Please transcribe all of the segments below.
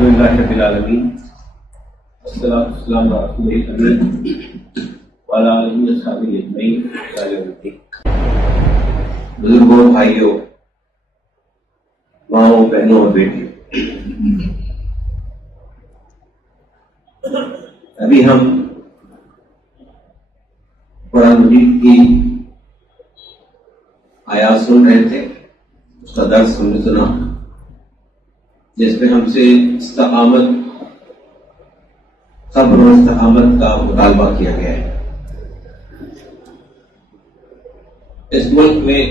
الحمدللہ رب العالمین والصلاۃ والسلام علی رسول اللہ وعلی آلہ وصحبہ اجمعین۔ بزرگوں، بھائیوں، ماؤں، بہنوں اور بیٹیوں، ابھی ہم قرآن مجید کی آیات سن رہے تھے، اس کا درس ہم نے سنا جس میں ہم سے استقامت، صبر اور استقامت کا مطالبہ کیا گیا ہے۔ اس ملک میں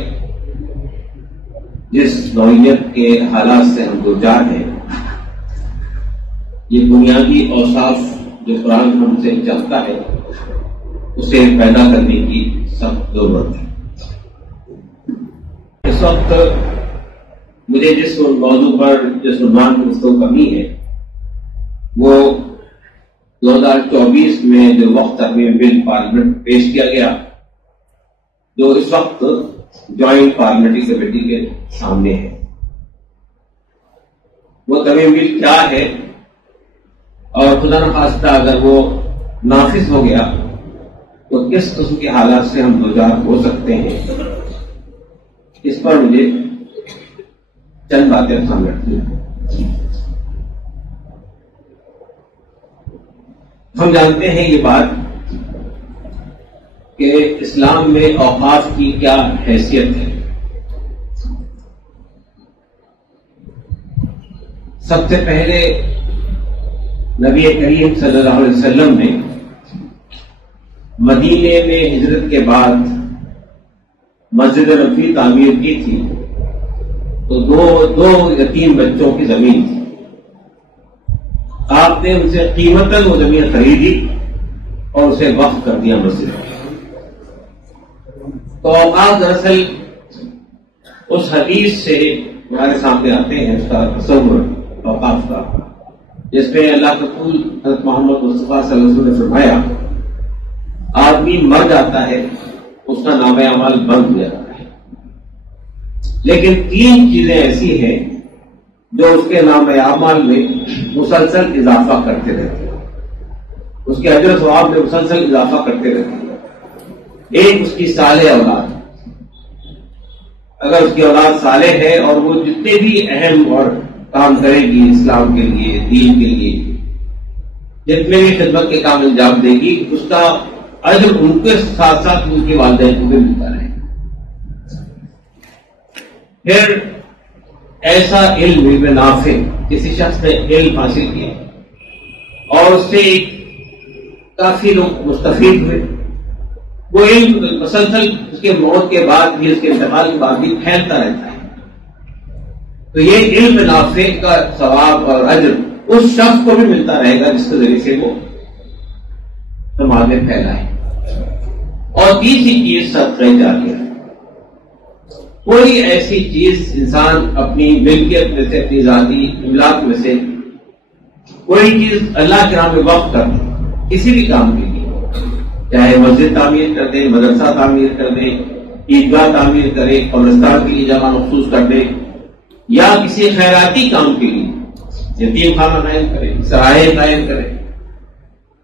جس نوعیت کے حالات سے ہم دوچار ہیں، یہ بنیادی اوصاف جو قرآن ہم سے چاہتا ہے اسے پیدا کرنے کی سخت ضرورت ہے۔ اس وقت مجھے جس موضوع پر جس عنوان کی گفتگو کرنی ہے وہ 2024 میں جو وقت ترمیم بل پارلیمنٹ پیش کیا گیا، جو اس وقت جوائنٹ پارلیمنٹری کمیٹی کے سامنے ہے، وہ ترمیم بل کیا ہے اور خدا نخواستہ اگر وہ نافذ ہو گیا تو کس قسم کے حالات سے ہم دوچار ہو سکتے ہیں، اس پر مجھے چند باتیں سامنے رکھنی ہیں۔ ہم جانتے ہیں یہ بات کہ اسلام میں اوقاف کی کیا حیثیت ہے۔ سب سے پہلے نبی کریم صلی اللہ علیہ وسلم نے مدینے میں ہجرت کے بعد مسجد نبوی تعمیر کی تھی تو دو یتیم بچوں کی زمین تھی، آپ نے ان سے قیمتاً وہ زمین خریدی اور اسے وقف کر دیا مسجد۔ تو اوقاف دراصل اس حدیث سے ہمارے سامنے آتے ہیں، اس کا تصور اوقاف کا، جس میں اللہ کے رسول حضرت محمد مصطفیٰ صلی اللہ علیہ وسلم نے فرمایا آدمی مر جاتا ہے اس کا نامہ اعمال بند ہو جاتا ہے، لیکن 3 چیزیں ایسی ہیں جو اس کے نامہ اعمال میں مسلسل اضافہ کرتے رہتے ہیں، اس کے اجر و ثواب میں مسلسل اضافہ کرتے رہتے ہیں۔ ایک اس کی صالح اولاد، اگر اس کی اولاد صالح ہے اور وہ جتنے بھی اہم اور کام کرے گی اسلام کے لیے، دین کے لیے، جتنے بھی خدمت کے کام انجام دے گی، اس کا اجر ان کے ساتھ ساتھ ان کے والدین کو بھی ملتا رہے۔ پھر ایسا علم نافع، کسی شخص نے علم حاصل کیا اور اس سے کافی لوگ مستفید ہوئے، وہ علم مسلسل اس کے موت کے بعد بھی، اس کے انتقال کے بعد بھی پھیلتا رہتا ہے، تو یہ علم نافع کا ثواب اور اجر اس شخص کو بھی ملتا رہے گا جس کے ذریعے سے وہ سماج میں پھیلا ہے۔ اور تیسری چیز صدقہ جاریہ، کوئی ایسی چیز انسان اپنی ملکیت میں سے، اپنی ذاتی املاک میں سے کوئی چیز اللہ کے نام میں وقف کر دے، کسی بھی کام کے لیے، چاہے مسجد تعمیر کر دے، مدرسہ تعمیر کر دے، عیدگاہ تعمیر کرے، قبرستان کے لیے جگہ مخصوص کر دے، یا کسی خیراتی کام کے لیے یتیم خانہ قائم کرے، سرائے قائم کرے،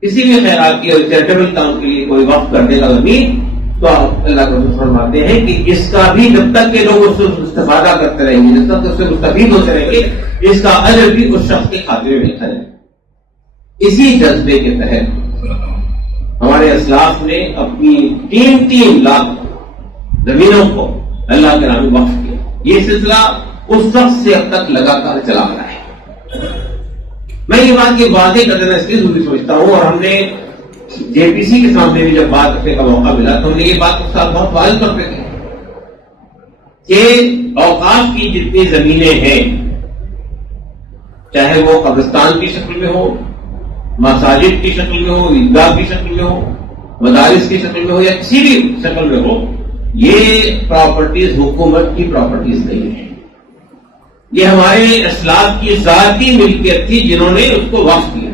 کسی بھی خیراتی اور چیریٹیبل کام کے لیے کوئی وقف کر دے گا زمین، تو اللہ کے رسول فرماتے ہیں کہ اس کا بھی جب تک کہ لوگ اس سے استفادہ کرتے رہیں گے، جب تک اس سے مستفید ہوتے رہیں گے، اس کا اجر بھی اس شخص کے کھاتے میں ملتا ہے۔ اسی جذبے کے تحت ہمارے اسلاف نے اپنی 3 لاکھ زمینوں کو اللہ کے نام میں وقف کیا۔ یہ سلسلہ اس وقت سے اب تک لگاتار چلا آ رہا ہے۔ میں یہ بات کی واضح کر دینا اس لیے ضروری سمجھتا ہوں، اور ہم نے جے پی سی کے سامنے بھی جب بات کرنے کا موقع ملا تو ہم نے یہ بات اس کا بہت واضح طور پہ کی کہ اوقاف کی جتنی زمینیں ہیں، چاہے وہ قبرستان کی شکل میں ہو، مساجد کی شکل میں ہو، عیدگاہ کی شکل میں ہو، مدارس کی شکل میں ہو، یا کسی بھی شکل میں ہو، یہ پراپرٹیز حکومت کی پراپرٹیز نہیں ہے، یہ ہمارے اسلاف کی ذاتی ملکیت تھی جنہوں نے اس کو وقف کیا۔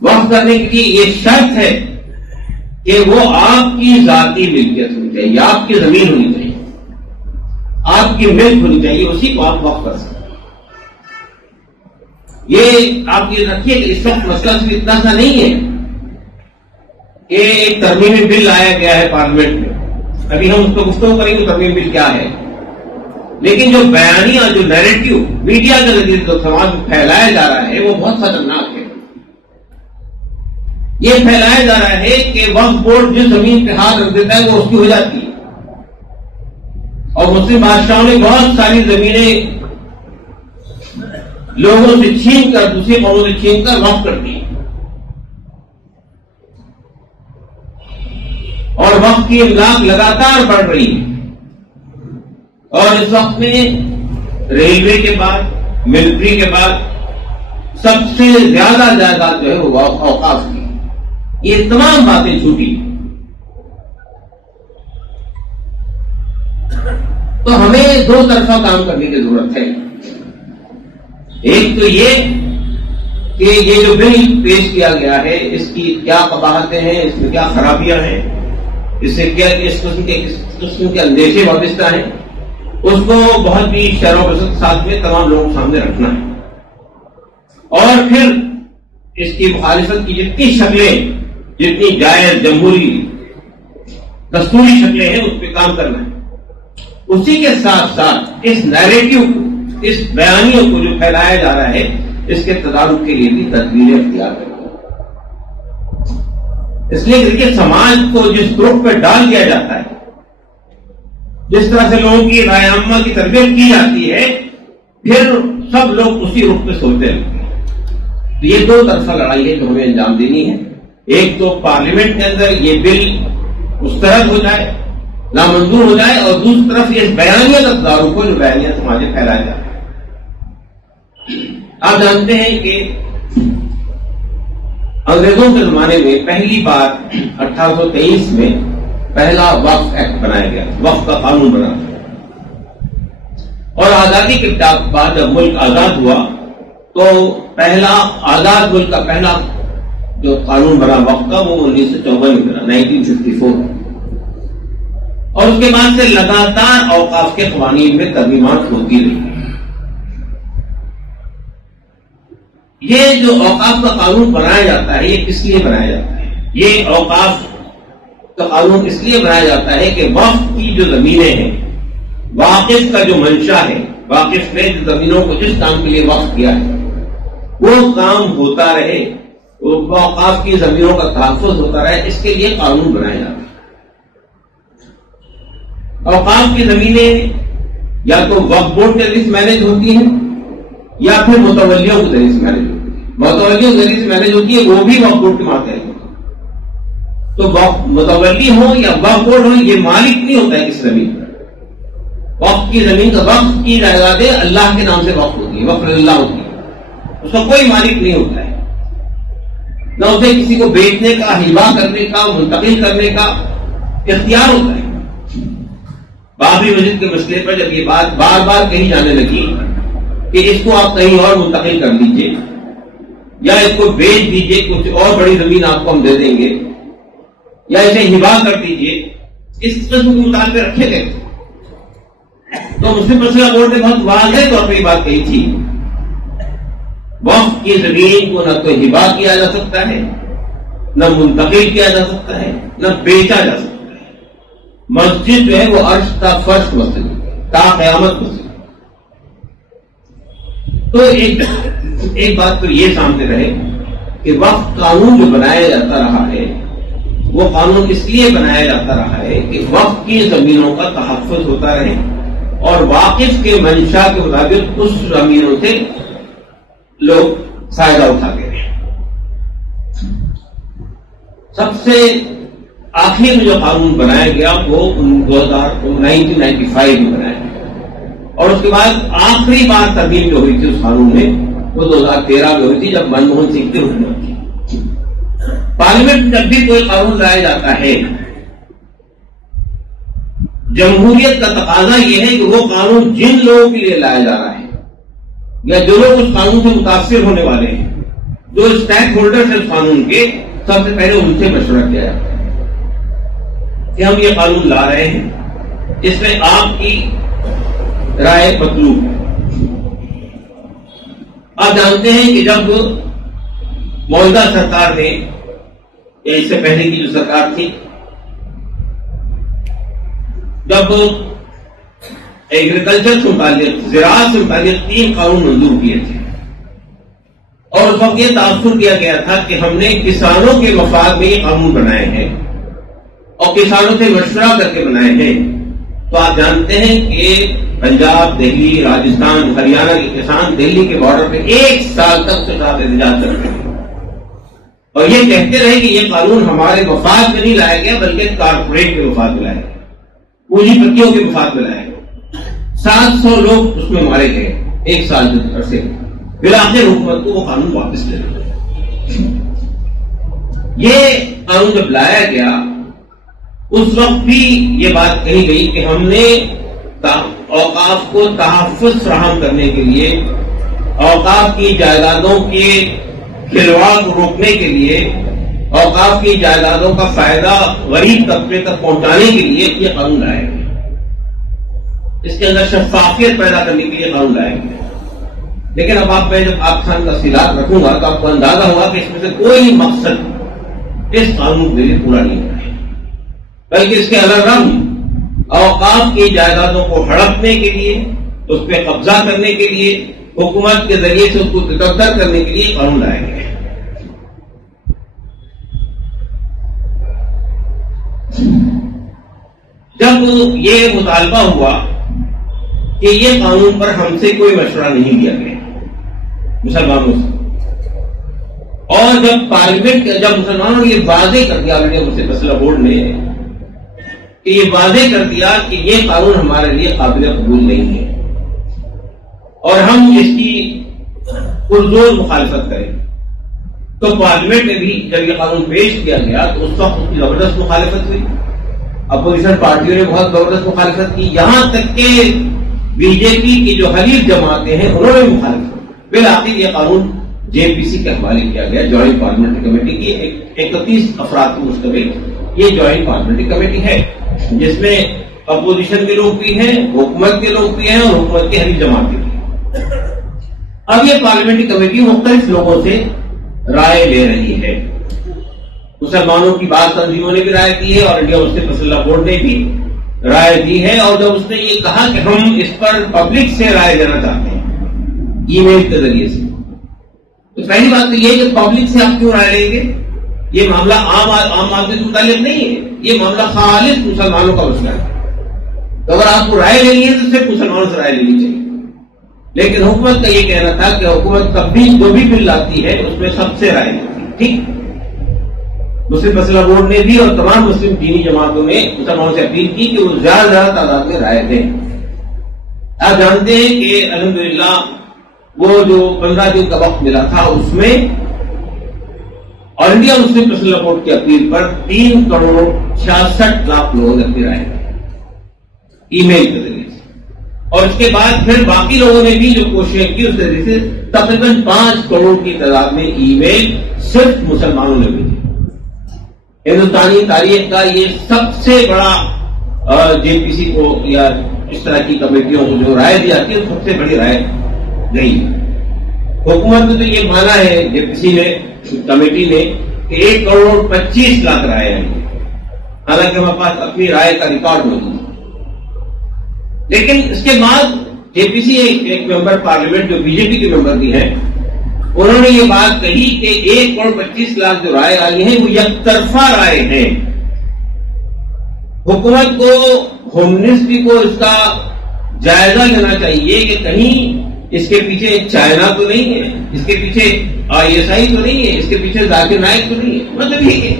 وقف کرنے کی یہ شرط ہے کہ وہ آپ کی ذاتی ملکیت ہونی چاہیے، آپ کی زمین ہونی چاہیے، آپ کی ملک ہونی چاہیے، اسی کو آپ وقف کر سکتے ہیں۔ یہ آپ یہ رکھیے کہ اس وقت مسئلہ صرف اتنا سا نہیں ہے کہ ایک ترمیمی بل لایا گیا ہے پارلیمنٹ میں، ابھی ہم اس کو گفتگو کریں گے ترمیمی بل کیا ہے، لیکن جو بیانیہ جو نیریٹو میڈیا کے ذریعے جو سماج میں پھیلایا جا رہا ہے وہ بہت خطرناک ہے۔ یہ پھیلایا جا رہا ہے کہ وقف بورڈ جس زمین پہ ہاتھ رکھ دیتا ہے وہ اس کی ہو جاتی ہے، اور مسلم بادشاہوں نے بہت ساری زمینیں لوگوں سے چھین کر دوسری قوموں سے چھین کر وقف کر دی، اور وقت کی املاک لگاتار بڑھ رہی ہے، اور اس وقت میں ریلوے کے بعد ملٹری کے بعد سب سے زیادہ جائیداد جو ہے وہ اوقاف کی، یہ تمام باتیں چھوٹی۔ تو ہمیں دو طرفہ کام کرنے کی ضرورت ہے، ایک تو یہ کہ یہ جو بل پیش کیا گیا ہے اس کی کیا قباحتیں ہیں، اس میں کیا خرابیاں ہیں، اس سے کیا اس قسم کے اندیشے وابستہ ہیں، اس کو بہت بھی شرح و بسط کے ساتھ میں تمام لوگوں کے سامنے رکھنا ہے، اور پھر اس کی مخالفت کی جتنی شکلیں، جتنی جائز جمہوری دستوری شکلیں ہیں اس پہ کام کرنا ہے، اسی کے ساتھ ساتھ اس نیریٹو کو، اس بیانیوں کو جو پھیلایا جا رہا ہے اس کے تدارک کے لیے بھی تدبیریں اختیار کریں۔ اس لیے دیکھیے سماج کو جس گروپ پہ ڈال دیا جاتا ہے، جس طرح سے لوگوں کی رائے عامہ کی تربیت کی جاتی ہے، پھر سب لوگ اسی رخ پہ سوچتے رہتے ہیں۔ تو یہ دو طرفہ لڑائی ہے جو ہمیں انجام دینی ہے، ایک تو پارلیمنٹ کے اندر یہ بل مسترد ہو جائے، نامنظور ہو جائے، اور دوسری طرف یہ بیانیہ تدارک کو جو بیانیہ سماج میں پھیلایا جاتا ہے۔ آپ جانتے ہیں کہ انگریزوں کے زمانے میں پہلی بار 1823 میں پہلا وقف ایکٹ بنایا گیا، وقف کا قانون بنا، اور آزادی کے بعد جب ملک آزاد ہوا تو پہلا آزاد ملک کا پہلا جو قانون بنا وقف کا وہ 1954 میں بنا، 1954، اور اس کے بعد سے لگاتار اوقاف کے قوانین میں ترمیمات ہوتی رہی۔ یہ جو اوقاف کا قانون بنایا جاتا ہے یہ کس لیے بنایا جاتا ہے؟ یہ اوقاف کا قانون اس لیے بنایا جاتا ہے کہ وقف کی جو زمینیں ہیں، واقف کا جو منشا ہے، واقف نے جو زمینوں کو جس کام کے لیے وقف کیا ہے وہ کام ہوتا رہے، وہ اوقاف کی زمینوں کا تحفظ ہوتا رہے، اس کے لیے قانون بنایا جاتا ہے۔ اوقاف کی زمینیں یا تو وقف بورڈ کے ذریعے سے مینج ہوتی ہیں یا پھر متولیوں کے ذریعے سے مینج ہوتی ہے۔ متولیوں کے ذریعے سے مینج ہوتی ہے وہ بھی وقف بورڈ کے ماتحت ہوتی ہے۔ تو متولی ہو یا وقف بورڈ ہو، یہ مالک نہیں ہوتا ہے اس زمین پر۔ وقف کی زمین کا وقف کی جائیدادیں اللہ کے نام سے وقف ہوتی ہے، وقف اللہ ہوتی ہے، اس کا کوئی مالک نہیں ہوتا ہے، نہ اسے کسی کو بیچنے کا، ہبا کرنے کا، منتقل کرنے کا اختیار ہوتا ہے۔ بابری مسجد کے مسئلے پر جب یہ بات بار بار کہی جانے لگی کہ اس کو آپ کہیں اور منتقل کر دیجئے یا اس کو بیچ دیجئے، کچھ اور بڑی زمین آپ کو ہم دے دیں گے، یا اسے ہبا کر دیجئے، اس قسم کے مطالبے رکھے گئے، تو مسلم مسئلہ بورڈ نے بہت واضح طور پہ یہ بات کہی تھی، وقف کی زمین کو نہ تو ہبا کیا جا سکتا ہے، نہ منتقل کیا جا سکتا ہے، نہ بیچا جا سکتا ہے۔ مسجد جو ہے وہ عرش تا فرش مسجد تا قیامت مسجد۔ تو ایک بات تو یہ سامنے رہے کہ وقف قانون جو بنایا جاتا رہا ہے وہ قانون اس لیے بنایا جاتا رہا ہے کہ وقف کی زمینوں کا تحفظ ہوتا رہے اور واقف کے منشا کے مطابق اس زمینوں سے لوگ فائدہ اٹھاتے رہے۔ سب سے آخر میں جو قانون بنایا گیا وہ 1995 میں بنایا گیا، اور اس کے بعد آخری بار ترمیم جو ہوئی تھی اس قانون میں وہ 2013 میں ہوئی تھی، جب منموہن سنگھ کی حکومت تھی۔ پارلیمنٹ جب بھی کوئی قانون لایا جاتا ہے، جمہوریت کا تقاضا یہ ہے کہ وہ قانون جن لوگوں کے لیے لایا جا رہا ہے یا جو لوگ اس قانون سے متاثر ہونے والے ہیں، جو اسٹیک ہولڈرز ہیں اس قانون کے، سب سے پہلے ان سے مشورہ کیا جاتا ہے کہ ہم یہ قانون لا رہے ہیں، اس میں آپ کی رائے مطلوب ہے۔ آپ جانتے ہیں کہ جب موجودہ سرکار نے یا اس سے پہلے کی جو سرکار تھی، جب ایگریکلچر سے متعلق، زراعت سے متعلق 3 قانون منظور کیے تھے، اور اس وقت یہ تاثر کیا گیا تھا کہ ہم نے کسانوں کے مفاد میں یہ قانون بنائے ہیں اور کسانوں سے مشورہ کر کے بنائے ہیں. تو آپ جانتے ہیں کہ پنجاب، دہلی، راجستھان، ہریانہ کے کسان دہلی کے بارڈر پہ 1 سال تک کے ساتھ احتجاج کرتے ہیں اور یہ کہتے رہے کہ یہ قانون ہمارے مفاد میں نہیں لایا گیا بلکہ کارپوریٹ کے مفاد میں لایا گیا، پونجی پتیوں کے مفاد میں لایا گیا. 700 لوگ اس میں مارے گئے 1 سال کے عرصے میں. بالآخر حکومت کو وہ قانون واپس لے لیا. یہ قانون جب لایا گیا اس وقت بھی یہ بات کہی گئی کہ ہم نے اوقاف کو تحفظ فراہم کرنے کے لیے، اوقاف کی جائیدادوں کے کھلواڑ کو روکنے کے لیے، اوقاف کی جائیدادوں کا فائدہ غریب طبقے تک پہنچانے کے لیے یہ قانون لایا گیا. اس کے اندر شفافیت پیدا کرنے کے لیے قانون لایا گیا. لیکن اب میں جب آپ کے سامنے تفصیلات رکھوں گا تو آپ کو اندازہ ہوگا کہ اس میں سے کوئی مقصد اس قانون کے لیے پورا نہیں ہے، بلکہ اس کے الرغم اوقاف کی جائیدادوں کو ہڑپنے کے لیے، اس پہ قبضہ کرنے کے لیے، حکومت کے ذریعے سے اس کو تقدر کرنے کے لیے قانون لایا گیا ہے. جب یہ مطالبہ ہوا کہ یہ قانون پر ہم سے کوئی مشورہ نہیں کیا گیا مسلمانوں سے، اور جب پارلیمنٹ، جب مسلمانوں نے یہ واضح کر دیا مسئلہ بورڈ نے کہ یہ واضح کر دیا کہ یہ قانون ہمارے لیے قابل قبول نہیں ہے اور ہم اس کی پرزور مخالفت کریں، تو پارلیمنٹ میں بھی جب یہ قانون پیش کیا گیا تو اس وقت اس کی زبردست مخالفت ہوئی. اپوزیشن پارٹیوں نے بہت زبردست مخالفت کی، یہاں تک کہ بی جے پی کی جو حلیف جماعتیں ہیں انہوں نے بھی مخالفت کی. بالآخر یہ قانون جے پی سی کے حوالے کیا گیا، جوائنٹ پارلیمنٹری کمیٹی کی 31 افراد کو مشتمل یہ جوائنٹ پارلیمنٹری کمیٹی ہے، جس میں اپوزیشن کے لوگ بھی ہیں، حکومت کے لوگ بھی ہیں اور حکومت کی حلیف جماعتیں بھی ہیں. اب یہ پارلیمنٹری کمیٹی مختلف لوگوں سے رائے لے رہی ہے. مسلمانوں کی بعض تنظیموں نے بھی رائے دی ہے اور انڈیا مسلم مسلح بورڈ نے بھی رائے دی ہے. اور جب اس نے یہ کہا کہ ہم اس پر پبلک سے رائے لینا چاہتے ہیں ای میل کے ذریعے سے، تو پہلی بات تو یہ ہے کہ پبلک سے آپ کیوں رائے لیں گے؟ یہ معاملہ عام آدمی سے متعلق نہیں ہے، یہ معاملہ خالص مسلمانوں کا مسئلہ ہے. تو اگر آپ کو رائے لینی ہے تو صرف مسلمانوں سے رائے لینی چاہیے. لیکن حکومت کا یہ کہنا تھا کہ حکومت تب بھی جو بھی بل لاتی ہے اس میں سب سے رائے لیتی ہے. ٹھیک، مسلم مسلح بورڈ نے بھی اور تمام مسلم دینی جماعتوں نے مسلمانوں سے اپیل کی کہ وہ زیادہ زیادہ تعداد میں رائے دیں. آپ جانتے ہیں کہ الحمدللہ وہ جو 15 دن کا وقت ملا تھا اس میں اور انڈیا مسلم مسلح بورڈ کی اپیل پر 3 کروڑ 66 لاکھ لوگوں نے اپنی رائے دی ای میل کے ذریعے سے. اور اس کے بعد پھر باقی لوگوں نے بھی جو کوششیں کی اس ذریعے سے تقریباً 5 کروڑ کی تعداد میں ای میل صرف مسلمانوں نے بھیجی. ہندوستانی تاریخ کا یہ سب سے بڑا جے پی سی کو یا اس طرح کی کمیٹیوں کو جو رائے دی جاتی ہے سب سے بڑی رائے گئی. حکومت نے تو یہ مانا ہے جے پی سی نے، کمیٹی نے، کہ 1 کروڑ 25 لاکھ رائے آئی، حالانکہ ہمارے پاس اپنی رائے کا ریکارڈ موجود ہے. لیکن اس کے بعد جے پی سی ایک ممبر پارلیمنٹ جو بی جے پی کے ممبر بھی ہیں انہوں نے یہ بات کہی کہ 1 کروڑ 25 لاکھ جو رائے آئی ہیں وہ یک طرفہ رائے ہیں. حکومت کو، ہوم منسٹری کو اس کا جائزہ لینا چاہیے کہ کہیں اس کے پیچھے چائنا تو نہیں ہے، اس کے پیچھے ISI تو نہیں ہے، اس کے پیچھے ذاکر نائک تو نہیں ہے. مطلب یہ ہے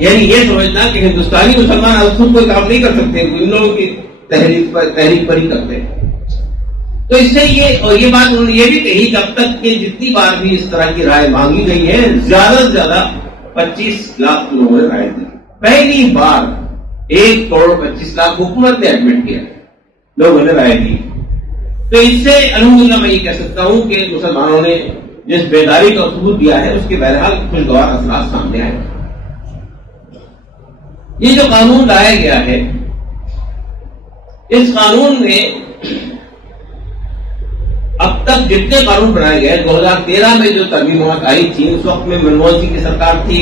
یعنی یہ سمجھنا کہ ہندوستانی مسلمان اب خود کوئی کام نہیں کر سکتے، ان لوگوں کی تحریک پر ہی کرتے ہیں. تو اس سے یہ بات انہوں نے یہ بھی کہی کہ اب تک کہ جتنی بار بھی اس طرح کی رائے مانگی گئی ہے زیادہ سے زیادہ 25 لاکھ لوگوں نے رائے دی. پہلی بار 1 کروڑ 25 لاکھ حکومت نے ایڈمٹ کیا، لوگوں نے رائے دی. تو اس سے الحمدللہ میں یہ کہہ سکتا ہوں کہ مسلمانوں نے جس بیداری کا ثبوت دیا ہے اس کے بہرحال خوشگوار اثرات سامنے آئے. یہ جو قانون لایا گیا ہے اس قانون میں اب اب تک جتنے قانون بنائے گئے 2013 میں جو ترمیمات آئی تھی اس وقت میں منموہن سنگھ کی سرکار تھی،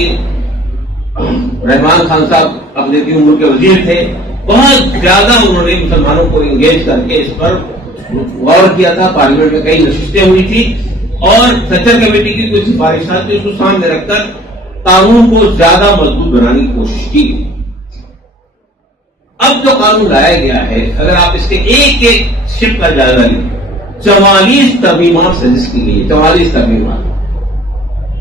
رحمان خان صاحب اپنے کی عمر کے وزیر تھے، بہت زیادہ انہوں نے مسلمانوں کو انگیج کر کے اس پر غور کیا تھا. پارلیمنٹ میں کئی نشستیں ہوئی تھی اور سچر کمیٹی کی کچھ سفارشات تھی، اس کو سامنے رکھ کر قانون کو زیادہ مضبوط بنانے کی کوشش کی. اب جو قانون لایا گیا ہے اگر آپ اس کے ایک ایک شپ کا جائزہ لیں، 44 ترمیمات سجیسٹ کی گئی، 44 ترمیمات.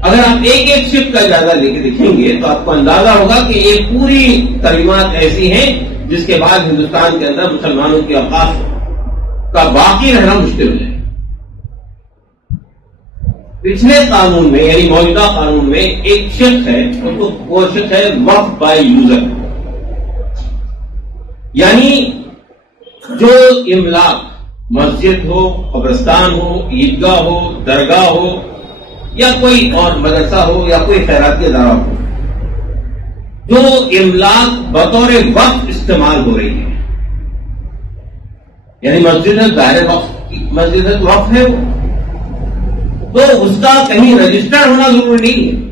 اگر آپ ایک ایک شپ کا جائزہ لے کے دیکھیں گے تو آپ کو اندازہ ہوگا کہ یہ پوری ترمیمات ایسی ہیں جس کے بعد ہندوستان کے اندر مسلمانوں کے اوقاف کا باقی رہنا مشکل ہو جائے. پچھلے قانون میں یعنی موجودہ قانون میں ایک شق ہے، وہ شق ہے وقف بائی یوزر، یعنی جو املاک مسجد ہو، قبرستان ہو، عیدگاہ ہو، درگاہ ہو یا کوئی اور مدرسہ ہو یا کوئی خیراتی ادارہ ہو، جو املاک بطور وقف استعمال ہو رہی ہے، یعنی مسجد ظاہر مسجد وقف ہے تو اس کا کہیں رجسٹر ہونا ضروری نہیں ہے.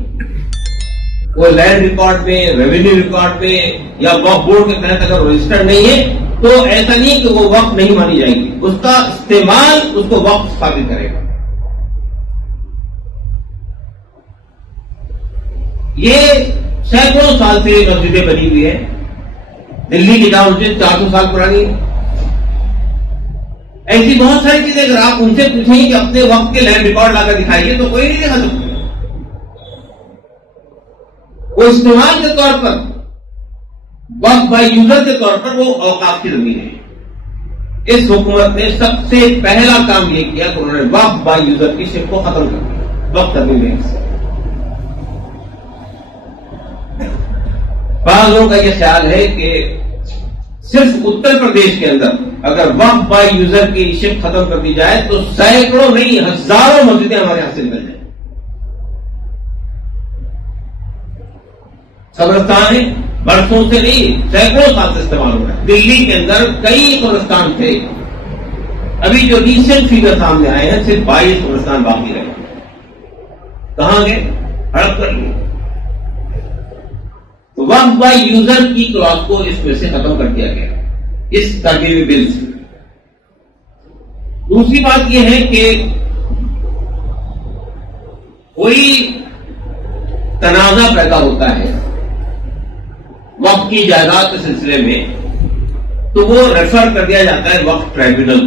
کوئی لینڈ ریکارڈ میں، ریونیو ریکارڈ میں یا وقف بورڈ کے تحت اگر رجسٹر نہیں ہے تو ایسا نہیں کہ وہ وقف نہیں مانی جائے گی، اس کا استعمال اس کو وقف ثابت کرے گا. یہ سینکڑوں سال سے مسجدیں بنی ہوئی ہیں. دلی کی جامع مسجد 400 سال پرانی ہے. ایسی بہت ساری چیزیں اگر آپ ان سے پوچھیں کہ اپنے وقت کے لینڈ ریکارڈ لا کر دکھائیے تو کوئی نہیں دکھا سکتا. وہ استعمال کے طور پر وقف بائی یوزر کے طور پر وہ اوقاف کی زمین ہے. اس حکومت نے سب سے پہلا کام یہ کیا کہ انہوں نے وقف بائی یوزر کی شق کو ختم کر دیا. وقف زمین بعض لوگوں کا یہ خیال ہے کہ صرف اتر پردیش کے اندر اگر وقف بائی یوزر کی شق ختم کر دی جائے تو سینکڑوں نہیں ہزاروں مسجدیں ہمارے یہاں سے نکل جائیں. قبرستان ہے، برسوں سے نہیں سینکڑوں سال سے استعمال ہو رہا ہے. دلی کے اندر کئی قبرستان تھے، ابھی جو ریسنٹ فیگر سامنے آئے ہیں صرف 22 قبرستان باقی رہے. کہاں گئے؟ ہڑپ کر لیے. تو وقف بائی یوزر کی کلاس کو اس میں سے ختم کر دیا گیا اس ترمیمی بل سے. دوسری بات یہ ہے کہ کوئی تنازع پیدا ہوتا ہے وقف کی جائیداد کے سلسلے میں تو وہ ریفر کر دیا جاتا ہے وقف ٹریبیونل.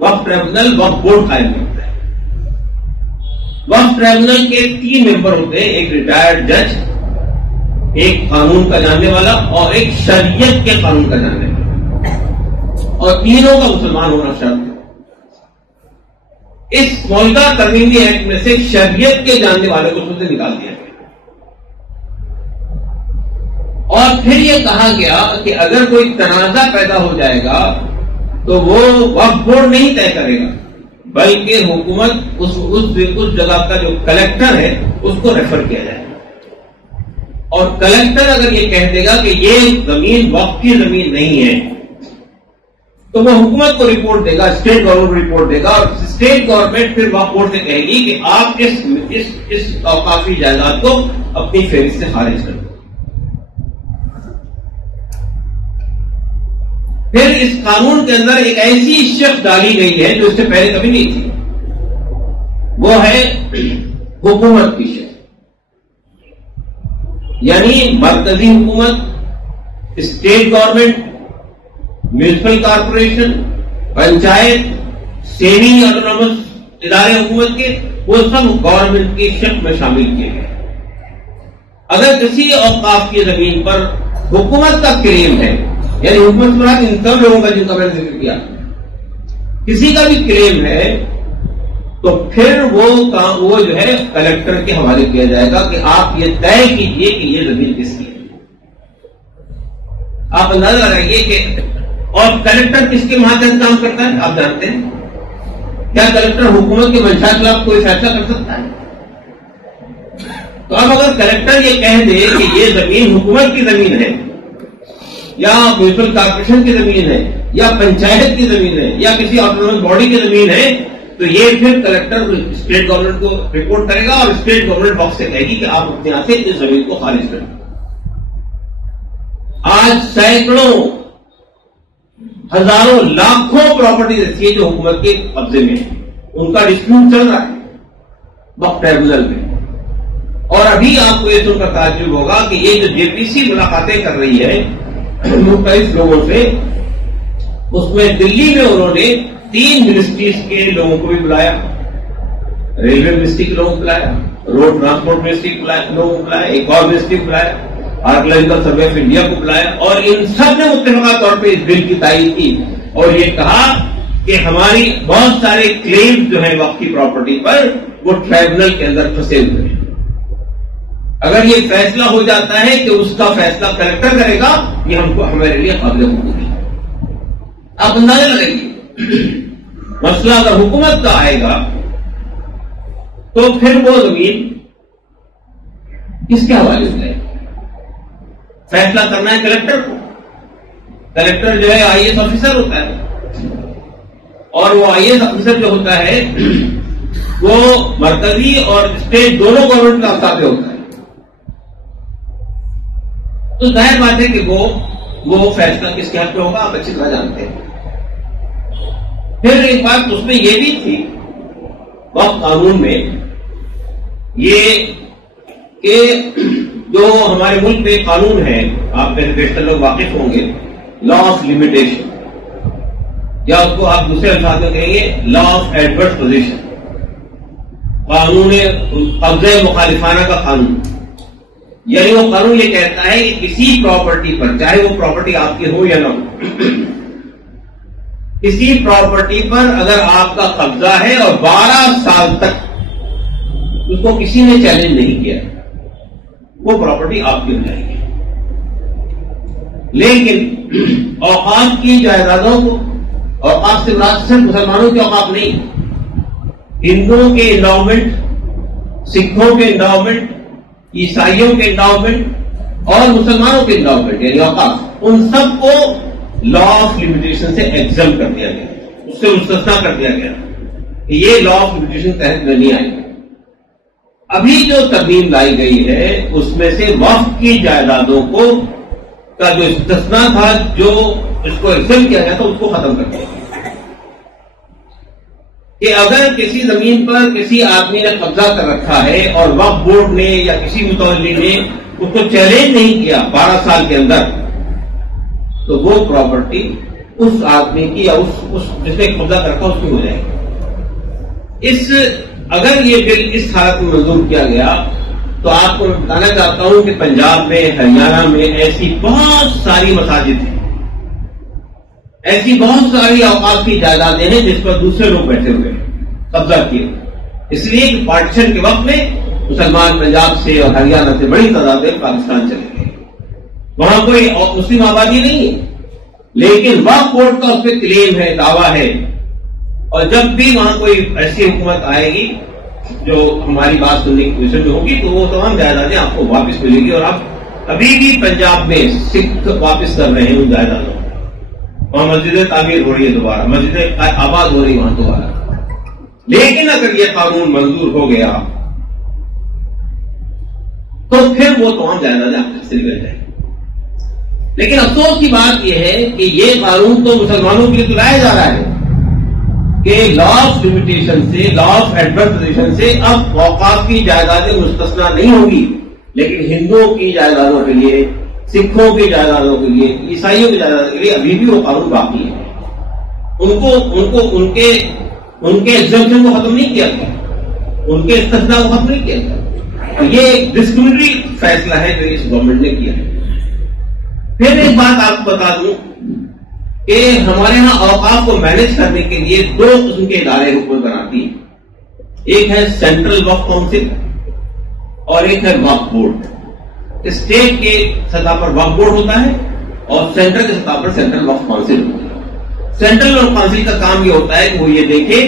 وقف ٹریبیونل وقف بورڈ قائم کرتا ہے. وقف ٹریبیونل کے 3 ممبر ہوتے ہیں، ایک ریٹائرڈ جج، ایک قانون کا جاننے والا اور ایک شریعت کے قانون کا جاننے والا، اور تینوں کا مسلمان ہونا شرط ہے. اس موجودہ ترمیمی ایکٹ میں سے شریعت کے جاننے والے کو اس سے نکال دیا گیا اور پھر یہ کہا گیا کہ اگر کوئی تنازع پیدا ہو جائے گا تو وہ وقف بورڈ نہیں طے کرے گا بلکہ حکومت اس جگہ کا جو کلیکٹر ہے اس کو ریفر کیا جائے گا. اور کلیکٹر اگر یہ کہہ دے گا کہ یہ زمین وقف کی زمین نہیں ہے تو وہ حکومت کو رپورٹ دے گا، اسٹیٹ گورنمنٹ کو رپورٹ دے گا اور اسٹیٹ گورنمنٹ پھر وقف بورڈ سے کہے گی کہ آپ اس اوقافی جائیداد کو اپنی فہرست سے خارج کر دیں. پھر اس قانون کے اندر ایک ایسی شق ڈالی گئی ہے جو اس سے پہلے کبھی نہیں تھی، وہ ہے حکومت کی شق. یعنی مرکزی حکومت، state government, municipal corporation, panchayat, semi autonomous ادارے حکومت کے، وہ سب گورنمنٹ کی شق میں شامل کیے گئے. اگر کسی اوقاف کی زمین پر حکومت کا کلیم ہے، یعنی حکومت مراد ان سب لوگوں کا جن کا میں نے ذکر کیا، کسی کا بھی کلیم ہے تو پھر وہ جو ہے کلیکٹر کے حوالے کیا جائے گا کہ آپ یہ طے کیجئے کہ یہ زمین کس کی ہے. آپ اندازہ لگائیے کہ اور کلیکٹر کس کے ماتحت کام کرتا ہے آپ جانتے ہیں؟ کیا کلیکٹر حکومت کے منشا کے خلاف کوئی فیصلہ کر سکتا ہے؟ تو اب اگر کلیکٹر یہ کہہ دے کہ یہ زمین حکومت کی زمین ہے یا میونسپل کارپوریشن کی زمین ہے یا پنچایت کی زمین ہے یا کسی آٹونومس باڈی کی زمین ہے تو یہ پھر کلیکٹر اسٹیٹ گورنمنٹ کو رپورٹ کرے گا اور اسٹیٹ گورنمنٹ وقت سے کہے گی کہ آپ اپنے یہاں سے اس زمین کو خارج کریں. آج سینکڑوں ہزاروں لاکھوں پراپرٹیز ایسی ہے جو حکومت کے قبضے میں ہے, ان کا ڈسپیوٹ چل رہا ہے وقت ٹریبونل میں. اور ابھی آپ کو یہ سن کر تعجب ہوگا کہ یہ جو جے پی سی ملاقاتیں کر رہی ہے مختلف لوگوں سے, اس میں دلی میں انہوں نے 3 منسٹریز کے لوگوں کو بھی بلایا, ریلوے منسٹری کے لوگوں کو بلایا, روڈ ٹرانسپورٹ منسٹری کے لوگوں کو بلایا, ایک اور منسٹری کو بلایا, آرکیولوجیکل سروے آف انڈیا کو بلایا, اور ان سب نے متفقہ طور پہ اس بل کی تائید کی اور یہ کہا کہ ہماری بہت سارے کلیم جو ہیں وقت کی پراپرٹی پر وہ ٹرائبونل کے اندر پھنسے ہوئے ہیں. اگر یہ فیصلہ ہو جاتا ہے کہ اس کا فیصلہ کلیکٹر کرے گا, یہ ہم کو ہمارے لیے قابل حقوق ہے. آپ اندازہ لگائیے مسئلہ اگر حکومت کا آئے گا تو پھر وہ زمین کس کے حوالے ہو جائے گی؟ فیصلہ کرنا ہے کلیکٹر کو. کلیکٹر جو ہے آئی ایس آفیسر ہوتا ہے, اور وہ آئی ایس آفیسر جو ہوتا ہے وہ مرکزی اور اسٹیٹ دونوں گورنمنٹ کا افسر ہوتا ہے. تو ظاہر بات ہے کہ وہ فیصلہ کس کے حق پہ ہوگا, آپ اچھی طرح جانتے ہیں. پھر ایک بات اس میں یہ بھی تھی وقت قانون میں یہ کہ جو ہمارے ملک میں قانون ہے, آپ میں بیشتر لوگ واقف ہوں گے, لا آف لمیٹیشن, یا اس کو آپ دوسرے الفاظ میں کہیں گے لا آف ایڈورس پوزیشن, قانون قبضہ مخالفانہ کا قانون. یعنی وہ قانون یہ کہتا ہے کہ کسی پراپرٹی پر, چاہے وہ پراپرٹی آپ کی ہو یا نہ ہو, کسی پراپرٹی پر اگر آپ کا قبضہ ہے اور 12 سال تک اس کو کسی نے چیلنج نہیں کیا, وہ پراپرٹی آپ کی ہو جائے گی. لیکن اوقاف کی جائیدادوں کو, اوقاف سے مراد صرف مسلمانوں کے اوقاف نہیں, ہندوؤں کے انڈاؤمنٹ, سکھوں کے انڈاؤمنٹ, عیسائیوں کے انڈاؤمنٹ اور مسلمانوں کے انڈاؤمنٹ یعنی اوقاف, ان سب کو لا آف لمیٹیشن سے ایگزم کر دیا گیا, اس سے مستثنا کر دیا گیا کہ یہ لا آف لمیٹیشن تحت میں نہیں آئے گا. ابھی جو ترمیم لائی گئی ہے اس میں سے وقف کی جائیدادوں کو کا جو استثنا تھا, جو اس کو ایگزم کیا گیا تھا, اس کو ختم کر دیا گیا کہ اگر کسی زمین پر کسی آدمی نے قبضہ کر رکھا ہے اور وقف بورڈ نے یا کسی متولی نے اس کو چیلنج نہیں کیا 12 سال کے اندر, تو وہ پراپرٹی اس آدمی کی یا اس جس نے قبضہ کر رکھا اس کی ہو جائے گی. اگر یہ بل اس حالت میں منظور کیا گیا تو آپ کو بتانا چاہتا ہوں کہ پنجاب میں, ہریانہ میں ایسی بہت ساری مساجد ہیں, ایسی بہت ساری اوقاف کی جائیدادیں ہیں جس پر دوسرے لوگ بیٹھے ہوئے ہیں قبضہ کیے, اس لیے کہ پارٹیشن کے وقت میں مسلمان پنجاب سے اور ہریانہ سے بڑی تعداد میں پاکستان چلے گئے. وہاں کوئی مسلم آبادی نہیں ہے, لیکن وقف بورڈ کا اس پہ کلیم ہے, دعویٰ ہے, اور جب بھی وہاں کوئی ایسی حکومت آئے گی جو ہماری بات سننے کی پوزیشن میں ہوگی تو وہ تمام جائیدادیں آپ کو واپس ملے گی. اور آپ ابھی بھی پنجاب میں سکھ واپس کر رہے ہیں ان جائیدادوں کو, وہاں مسجدیں تعمیر ہو رہی ہے دوبارہ, مسجدیں آباد ہو رہی وہاں دوبارہ. لیکن اگر یہ قانون منظور ہو گیا تو پھر وہ تمام جائیدادیں آپ سے نکل جائیں گی. لیکن افسوس کی بات یہ ہے کہ یہ قانون تو مسلمانوں کے لیے لایا جا رہا ہے کہ لا آف لمیٹیشن سے, لا آف ایڈورس پوزیشن سے اب اوقاف کی جائیدادیں مستثنا نہیں ہوگی, لیکن ہندوؤں کی جائیدادوں کے لیے, سکھوں کی جائیدادوں کے لیے, عیسائیوں کی جائیدادوں کے لیے ابھی بھی وہ قانون باقی ہے. ان کے ایگزمپشن کو ختم نہیں کیا گیا, ان کے استثنا کو ختم نہیں کیا گیا. یہ ایک ڈسکریمنیٹری فیصلہ ہے جو اس گورنمنٹ نے کیا ہے. پھر ایک بات آپ کو بتا دوں کہ ہمارے ہاں اوقاف کو مینج کرنے کے لیے 2 قسم کے ادارے حکومت بناتی ہے. ایک ہے سینٹرل وقف کونسل اور ایک ہے وقف بورڈ. اسٹیٹ کے سطح پر وقف بورڈ ہوتا ہے اور سینٹر کے سطح پر سینٹرل وقف کونسل ہوتا ہے. سینٹرل وقف کونسل کا کام یہ ہوتا ہے کہ وہ یہ دیکھے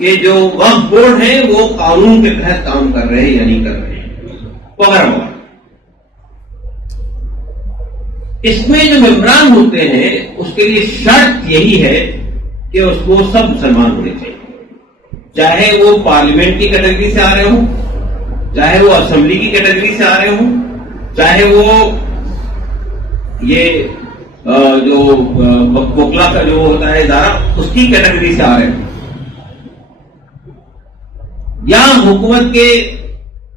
کہ جو وقف بورڈ ہے وہ قانون کے تحت کام کر رہے ہیں یا نہیں کر رہے ہیں وغیرہ وغیرہ. اس میں جو ممبران ہوتے ہیں اس کے لیے شرط یہی ہے کہ اس کو سب مسلمان ہونے چاہیے. چاہے وہ پارلیمنٹ کی کیٹیگری سے آ رہے ہوں، چاہے وہ اسمبلی کی کیٹیگری سے آ رہے ہوں، چاہے وہ یہ جو وکلا کا جو ہوتا ہے ادارہ اس کی کیٹیگری سے آ رہے ہوں، یا حکومت کے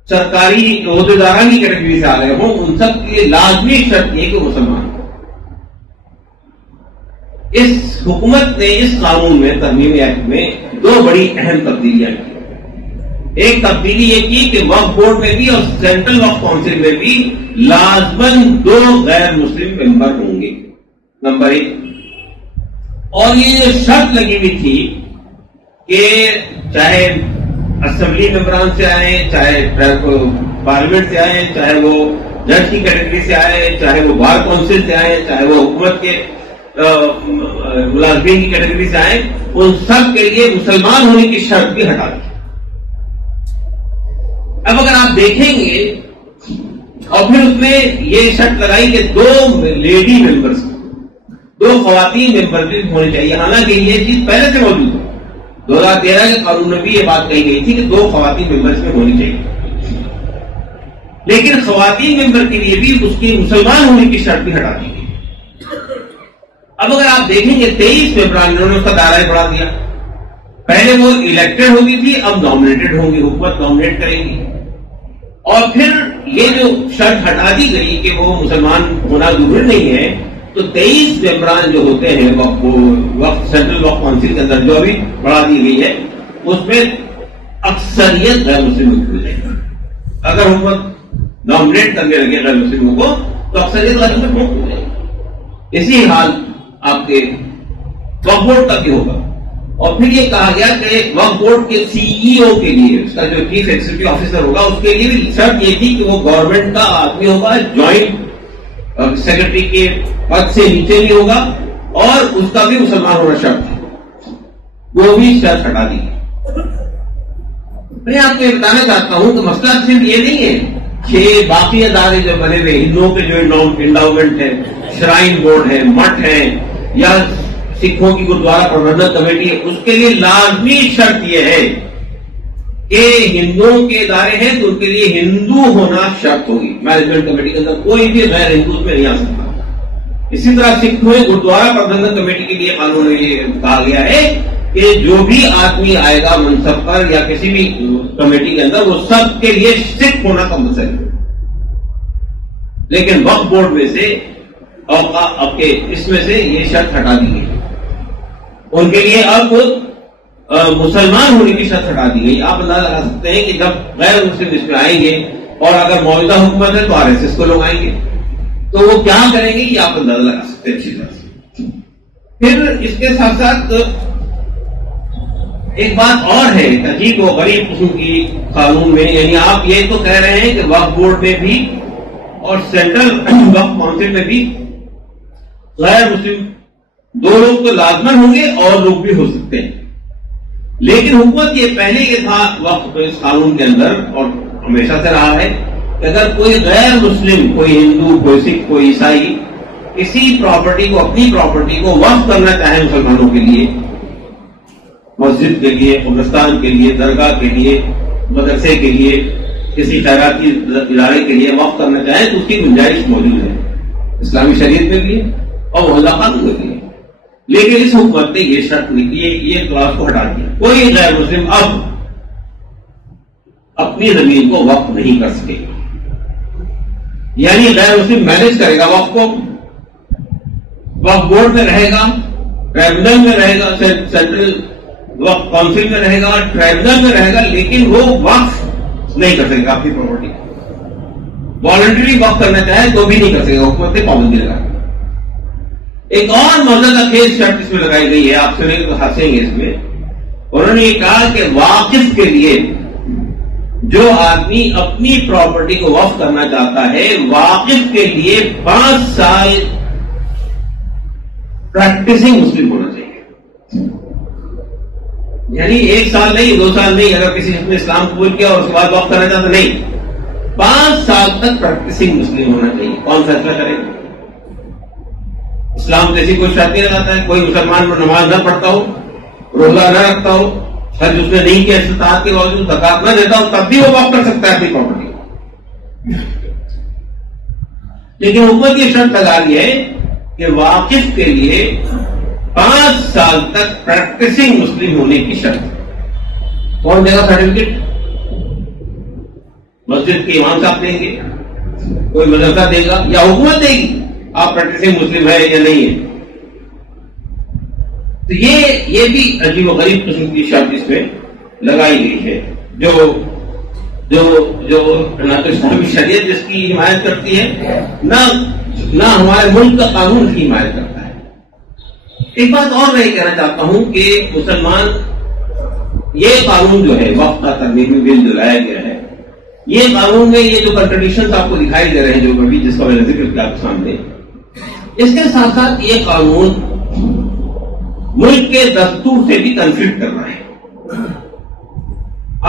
سرکاری عہدیداروں کی کیٹیگری سے آ رہے ہوں، ان سب کے لیے لازمی شرط یہ کہ مسلمان ہوں۔ اس حکومت نے اس قانون میں ترمیمی ایکٹ میں دو بڑی اہم تبدیلیاں کی۔ ایک تبدیلی یہ کی کہ وقف بورڈ میں بھی اور سینٹرل وقف کونسل میں بھی لازماً 2 غیر مسلم ممبر ہوں گے، نمبر 1۔ اور یہ شرط لگی ہوئی تھی کہ چاہے اسمبلی ممبران سے آئے، چاہے پارلیمنٹ سے آئے، چاہے وہ جج کی کیٹیگری سے آئے، چاہے وہ بار کونسل سے آئے، چاہے وہ حکومت کے ملازمین کی کیٹیگری سے آئے، ان سب کے لیے مسلمان ہونے کی شرط بھی ہٹا دی۔ اب اگر آپ دیکھیں گے اور پھر اس میں یہ شرط لگائی کہ 2 لیڈی ممبرس، 2 خواتین ممبر بھی ہونے چاہیے، حالانکہ یہ چیز پہلے سے موجود ہے۔ 2013 کے قانون میں بھی یہ بات کہی گئی تھی کہ 2 خواتین ممبرس میں ہونی چاہیے، لیکن خواتین ممبر کے لیے بھی اس کی مسلمان ہونے کی شرط بھی ہٹا دی گئی۔ اب اگر آپ دیکھیں گے 23 ممبران انہوں نے اس کا دائرہ بڑھا دیا۔ پہلے وہ الیکٹڈ ہوتی تھی، اب نامنیٹڈ ہوں گی، حکومت نامنیٹ کرے گی۔ اور پھر یہ جو شرط ہٹا دی گئی کہ وہ مسلمان ہونا ضروری نہیں ہے، تو 23 ممبران جو ہوتے ہیں وقت سینٹرل وقف کونسل کے اندر جو ابھی بڑھا دی گئی ہے، اس میں اکثریت غیر مسلم ہو جائے گی۔ اگر حکومت نامنیٹ کرنے لگے غیر مسلموں کو تو اکثریت غیر مسلم ہو جائے گی۔ اسی حال آپ کے وقف بورڈ کا بھی ہوگا۔ اور پھر یہ کہا گیا کہ وقف بورڈ کے سی ای او کے لیے، اس کا جو چیف ایگزیکٹو آفیسر ہوگا، اس کے لیے بھی شرط یہ تھی کہ وہ گورنمنٹ کا آدمی ہوگا، جوائنٹ سیکرٹری کے پد سے نیچے بھی ہوگا، اور اس کا بھی مسلمان ہونا شرط ہے، وہ بھی شرط ہٹا دی۔ میں آپ کو یہ بتانا چاہتا ہوں کہ مسئلہ صرف یہ نہیں ہے کہ باقی ادارے جو بنے ہوئے ہندوؤں کے جو انڈاؤمنٹ ہے، شرائن بورڈ ہے، مٹھ ہے، یا سکھوں کی گرودوارا پربندھن کمیٹی ہے، اس کے لیے لازمی شرط یہ ہے کہ ہندوؤں کے ادارے ہیں تو ان کے لیے ہندو ہونا شرط ہوگی۔ مینجمنٹ کمیٹی کے اندر کوئی بھی غیر ہندو میں نہیں آ سکتا۔ اسی طرح سکھوں گرودوارا پربندھن کمیٹی کے لیے قانون میں یہ کہا گیا ہے کہ جو بھی آدمی آئے گا منصب پر یا کسی بھی کمیٹی کے اندر، وہ سب کے لیے سکھ ہونا کمپلسری ہے۔ لیکن وقف بورڈ میں سے اور اب کے اس میں سے یہ شرط ہٹا دی گئی، ان کے لیے اب مسلمان ہونے کی شرط ہٹا دی گئی۔ آپ اندازہ لگا سکتے ہیں کہ جب غیر مسلم اس میں آئیں گے، اور اگر موجودہ حکومت ہے تو RSS کو لوگ آئیں گے، تو وہ کیا کریں گے یہ آپ اندازہ لگا سکتے ہیں اچھی طرح سے۔ پھر اس کے ساتھ ساتھ ایک بات اور ہے عجیب و غریب قسم کی قانون میں، یعنی آپ یہ تو کہہ رہے ہیں کہ وقف بورڈ میں بھی اور سینٹرل وقف کونسل میں بھی غیر مسلم 2 لوگ تو لازمن ہوں گے، اور لوگ بھی ہو سکتے ہیں، لیکن حکومت یہ پہلے یہ تھا وقت اس قانون کے اندر اور ہمیشہ سے رہا ہے کہ اگر کوئی غیر مسلم، کوئی ہندو، کوئی سکھ، کوئی عیسائی کسی پراپرٹی کو، اپنی پراپرٹی کو وقف کرنا چاہے مسلمانوں کے لیے، مسجد کے لیے، قبرستان کے لیے، درگاہ کے لیے، مدرسے کے لیے، کسی خیراتی ادارے کے لیے وقف کرنا چاہے تو اس کی گنجائش موجود ہے، اسلامی شریعت میں بھی ہے اور محلہ قانون میں بھی ہے۔ لیکن اس حکومت نے یہ شرط نہیں کی، یہ کلاس کو ہٹا دیا، کوئی غیر مسلم اب اپنی زمین کو وقف نہیں کر سکے، یعنی غیر مسلم مینج کرے گا وقف کو، وقف بورڈ میں رہے گا، ٹرائبونل میں رہے گا، سینٹرل وقف کونسل میں رہے گا، ٹرائبونل میں رہے گا، لیکن وہ وقف نہیں کر سکے گا اپنی پراپرٹی، والنٹری وقف کرنا چاہے تو بھی نہیں کر سکے گا، حکومت نے پابندی لگا۔ ایک اور مزہ خیز شرط اس میں لگائی گئی ہے، آپ سنیں گے تو ہنسیں گے اس میں۔ انہوں نے یہ کہا کہ واقف کے لیے، جو آدمی اپنی پراپرٹی کو وقف کرنا چاہتا ہے، واقف کے لیے 5 سال پریکٹسنگ مسلم ہونا چاہیے، یعنی 1 سال نہیں، 2 سال نہیں، اگر کسی نے اسلام قبول کیا اور اس کے بعد وقف کرنا چاہتا نہیں، 5 سال تک پریکٹسنگ مسلم ہونا چاہیے۔ کون فیصلہ کرے گا؟ اسلام جیسی کوئی شرط نہیں لگاتا ہے، کوئی مسلمان نماز نہ پڑھتا ہو، روزہ نہ رکھتا ہو، سر اس نے نہیں کیا استطاعت کے باوجود زکات نہ دیتا ہوں تب بھی وہ وقف کر سکتا ہے اپنی پراپرٹی. لیکن حکومت یہ شرط لگا لی ہے کہ واقف کے لیے 5 سال تک پریکٹسنگ مسلم ہونے کی شرط. کون دے گا سرٹیفکیٹ؟ مسجد کے امام صاحب دیں گے, کوئی مدرسہ دے گا, یا حکومت دے گی آپ پریکٹسنگ مسلم ہے یا نہیں ہے؟ تو یہ بھی عجیب و غریب قسم کی شرط اس میں لگائی گئی ہے جو نہ تو اسلامی شریعت جس کی حمایت کرتی ہے نہ ہمارے ملک کا قانون کی حمایت کرتا ہے. ایک بات اور میں یہ کہنا چاہتا ہوں کہ مسلمان یہ قانون جو ہے وقف کا ترمیمی بل جو لایا گیا ہے, یہ قانون میں یہ جو کنٹرڈکشن آپ کو دکھائی دے رہے ہیں جو کبھی جس کا میں نے ذکر کیا آپ کے سامنے, اس کے ساتھ ساتھ یہ قانون ملک کے دستور سے بھی کنفلکٹ کر رہا ہے.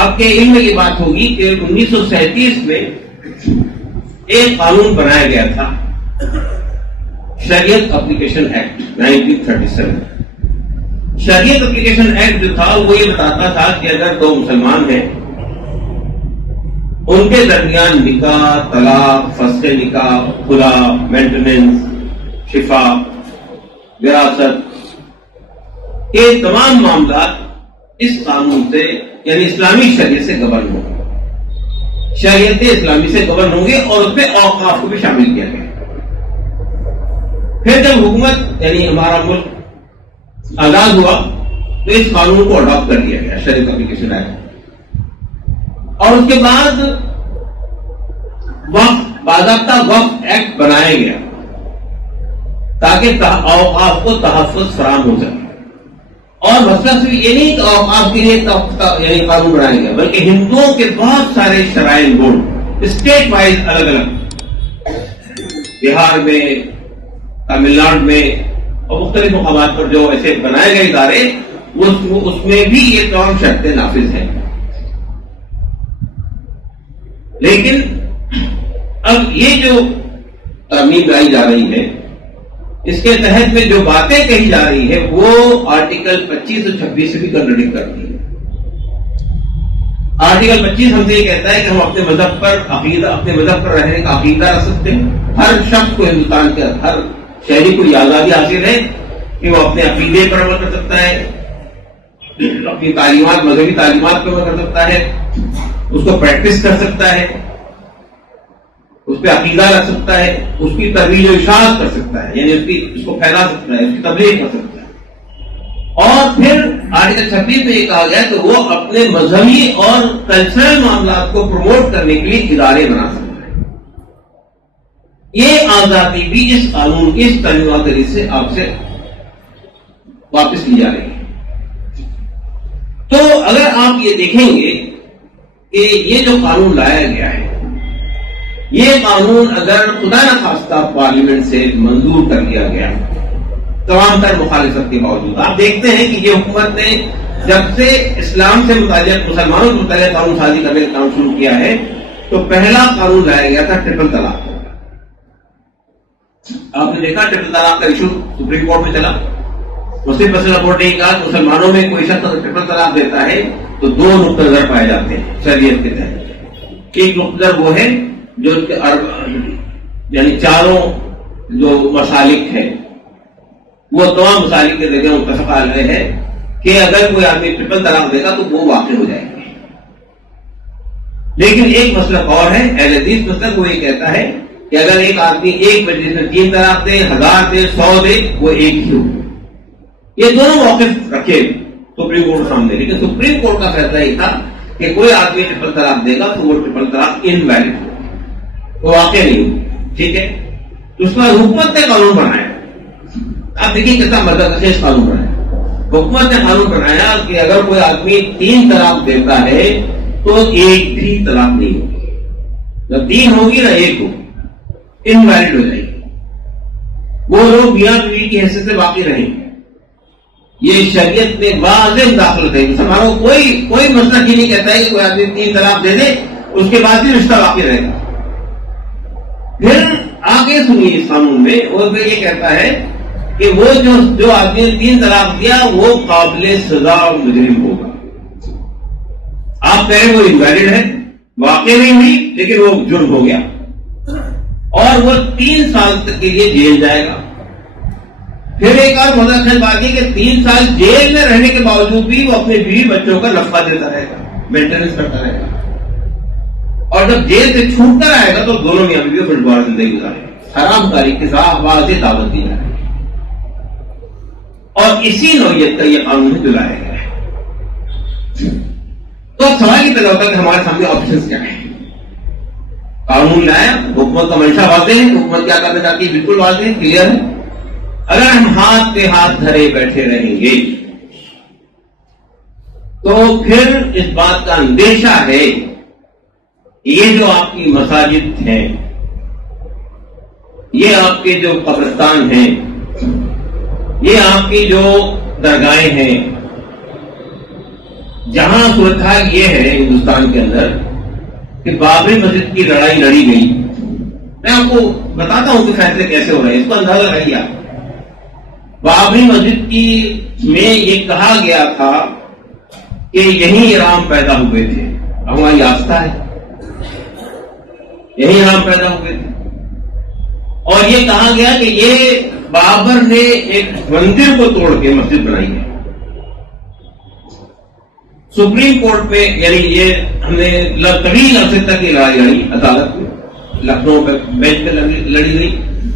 آپ کے علم میں یہ بات ہوگی کہ 1937 میں ایک قانون بنایا گیا تھا, شریعت اپلیکیشن ایکٹ 1937. شریعت اپلیکیشن ایکٹ جو تھا وہ یہ بتاتا تھا کہ اگر 2 مسلمان ہیں, ان کے درمیان نکاح, طلاق, فسخ نکاح, خلا, مینٹیننس, شفا, وراثت, یہ تمام معاملات اس قانون سے یعنی اسلامی شریعت سے گورن ہوں گے, شریعت اسلامی سے گورن ہوں گے, اور اس میں اوقاف کو بھی شامل کیا گیا. پھر جب حکومت یعنی ہمارا ملک آزاد ہوا تو اس قانون کو اڈاپٹ کر دیا گیا, شریعت اپلیکیشن ایکٹ, اور اس کے بعد باضابطہ وقف ایکٹ بنایا گیا تاکہ اوقاف کو تحفظ فراہم ہو سکے. اور مسئلہ صرف یہ نہیں کہ اوقاف کے لیے یعنی قانون بنایا گیا, بلکہ ہندوؤں کے بہت سارے شرائن بورڈ اسٹیٹ وائز الگ الگ, بہار میں, تمل ناڈو میں اور مختلف مقامات پر جو ایسے بنائے گئے ادارے, اس میں بھی یہ تمام شرطیں نافذ ہیں. لیکن اب یہ جو ترمیم لائی جا رہی ہے, اس کے تحت میں جو باتیں کہی جا رہی ہے وہ آرٹیکل 25 اور 26 سے بھی کنٹرڈکٹ کرتی ہے. آرٹیکل 25 ہم سے یہ کہتا ہے کہ ہم اپنے مذہب پر رہنے کا عقیدہ رکھ سکتے ہیں. ہر شخص کو, ہندوستان کے ہر شہری کو یہ آزادی حاصل ہے کہ وہ اپنے عقیدے پر عمل کر سکتا ہے, اپنی تعلیمات, مذہبی تعلیمات پر عمل کر سکتا ہے, اس کو پریکٹس کر سکتا ہے, اس پہ عقیدہ رکھ سکتا ہے, اس کی ترویج و اشاعت کر سکتا ہے, یعنی اس کو پھیلا سکتا ہے, اس کی تبلیغ کر سکتا ہے. اور پھر آرٹیکل 26 میں یہ کہا گیا کہ وہ اپنے مذہبی اور کلچرل معاملات کو پروموٹ کرنے کے لیے ادارے بنا سکتا ہے. یہ آزادی بھی اس قانون کی اس ترمیمات سے آپ سے واپس لی جا رہی ہے. تو اگر آپ یہ دیکھیں گے کہ یہ جو قانون لایا گیا ہے, یہ قانون اگر خدا نہ خواستہ پارلیمنٹ سے منظور کر دیا گیا تمام تر مخالفت کے باوجود, آپ دیکھتے ہیں کہ یہ حکومت نے جب سے اسلام سے متعلق, مسلمانوں سے متعلق قانون سازی کرنے کا کام شروع کیا ہے تو پہلا قانون لایا گیا تھا ٹرپل طلاق. آپ نے دیکھا ٹرپل طلاق کا ایشو سپریم کورٹ میں چلا. مسلم مسئلہ کورٹ نے کہا کہ مسلمانوں میں کوئی شخص ٹرپل طلاق دیتا ہے تو 2 نقطہ نظر پائے جاتے ہیں شریعت کے تحت. ایک نقطہ نظر وہ ہے جو اس کے یعنی چاروں جو مسالک ہیں وہ تمام مسالک کے ذریعے متفق علیہ ہے کہ اگر کوئی آدمی ٹرپل طلاق دے گا تو وہ واقع ہو جائے گا. لیکن ایک مسئلہ اور ہے, اہل حدیث مسلک وہ یہ کہتا ہے کہ اگر ایک آدمی ایک مجلس میں 3 طلاق دے, 1000 دے, 100 دے, وہ ایک ہی ہو. یہ دونوں موقف رکھے سپریم کورٹ کے سامنے. لیکن سپریم کورٹ کا فیصلہ یہ تھا کہ کوئی آدمی ٹرپل طلاق دے گا تو وہ ٹرپل طلاق انویلڈ ہو, وہ واقع نہیں ہو. ٹھیک ہے, تو اس میں حکومت نے قانون بنایا. آپ دیکھیں کتنا مدد خیز قانون بنایا. حکومت نے قانون بنایا کہ اگر کوئی آدمی 3 طلاق دیتا ہے تو ایک بھی طلاق نہیں ہوگی, نہ 3 ہوگی نہ 1 ہوگی, انویلڈ ہو جائے گی. وہ لوگ میاں بیوی کی حیثیت سے باقی رہیں گے. یہ شریعت میں واضح داخل ہے. مسلمانوں کو کوئی مسئلہ یہ نہیں کہتا ہے کہ کوئی آدمی 3 طلاق دے دے اس کے بعد بھی رشتہ باقی رہے گا. پھر آگے سنیے اس قانون میں اور یہ کہتا ہے کہ وہ جو آدمی نے 3 طلاق دیا وہ قابل سزا اور مجرم ہوگا. آپ کہہ رہے وہ انویلڈ ہے، واقع نہیں ہوئی لیکن وہ جرم ہو گیا اور وہ 3 سال تک کے لیے جیل جائے گا. پھر ایک اور مدخل بات ہے کہ 3 سال جیل میں رہنے کے باوجود بھی وہ اپنے بیوی بچوں کا نفقہ دیتا رہے گا، مینٹیننس کرتا رہے گا، اور جب جیل سے چھوٹ کر آئے گا تو دونوں میاں بیوی پھر دوبارہ زندگی گزارے گا. حرام کاری کے ساتھ واضح دعوت دی جائے گی اور اسی نوعیت کا یہ قانون جو لایا گیا ہے. تو اب سوال یہ پیدا ہوتا ہے کہ ہمارے سامنے آپشنز کیا ہیں. قانون لایا، حکومت کا منشا واضح ہے، حکومت کیا کرنا چاہتی ہے بالکل واضح ہے، کلیئر ہے. اگر ہم ہاتھ پہ ہاتھ دھرے بیٹھے رہیں گے تو پھر اس بات کا اندیشہ ہے یہ جو آپ کی مساجد ہیں، یہ آپ کے جو قبرستان ہیں، یہ آپ کی جو درگاہیں ہیں، جہاں صورتحال یہ ہے ہندوستان کے اندر کہ بابری مسجد کی لڑائی لڑی گئی. میں آپ کو بتاتا ہوں کہ فیصلے کیسے ہو رہے ہیں، اس کو اندازہ لگائیے. آپ بابری مسجد کی میں یہ کہا گیا تھا کہ یہیں امام پیدا ہوئے تھے، ہماری آستھا ہے یہی امام پیدا ہوئے تھے، اور یہ کہا گیا کہ یہ بابر نے ایک مندر کو توڑ کے مسجد بنائی ہے. سپریم کورٹ میں یعنی یہ ہم نے طویل عرصے تک یہ لڑائی لڑی عدالت میں، لکھنؤ پہ بینچ پہ لڑی گئی.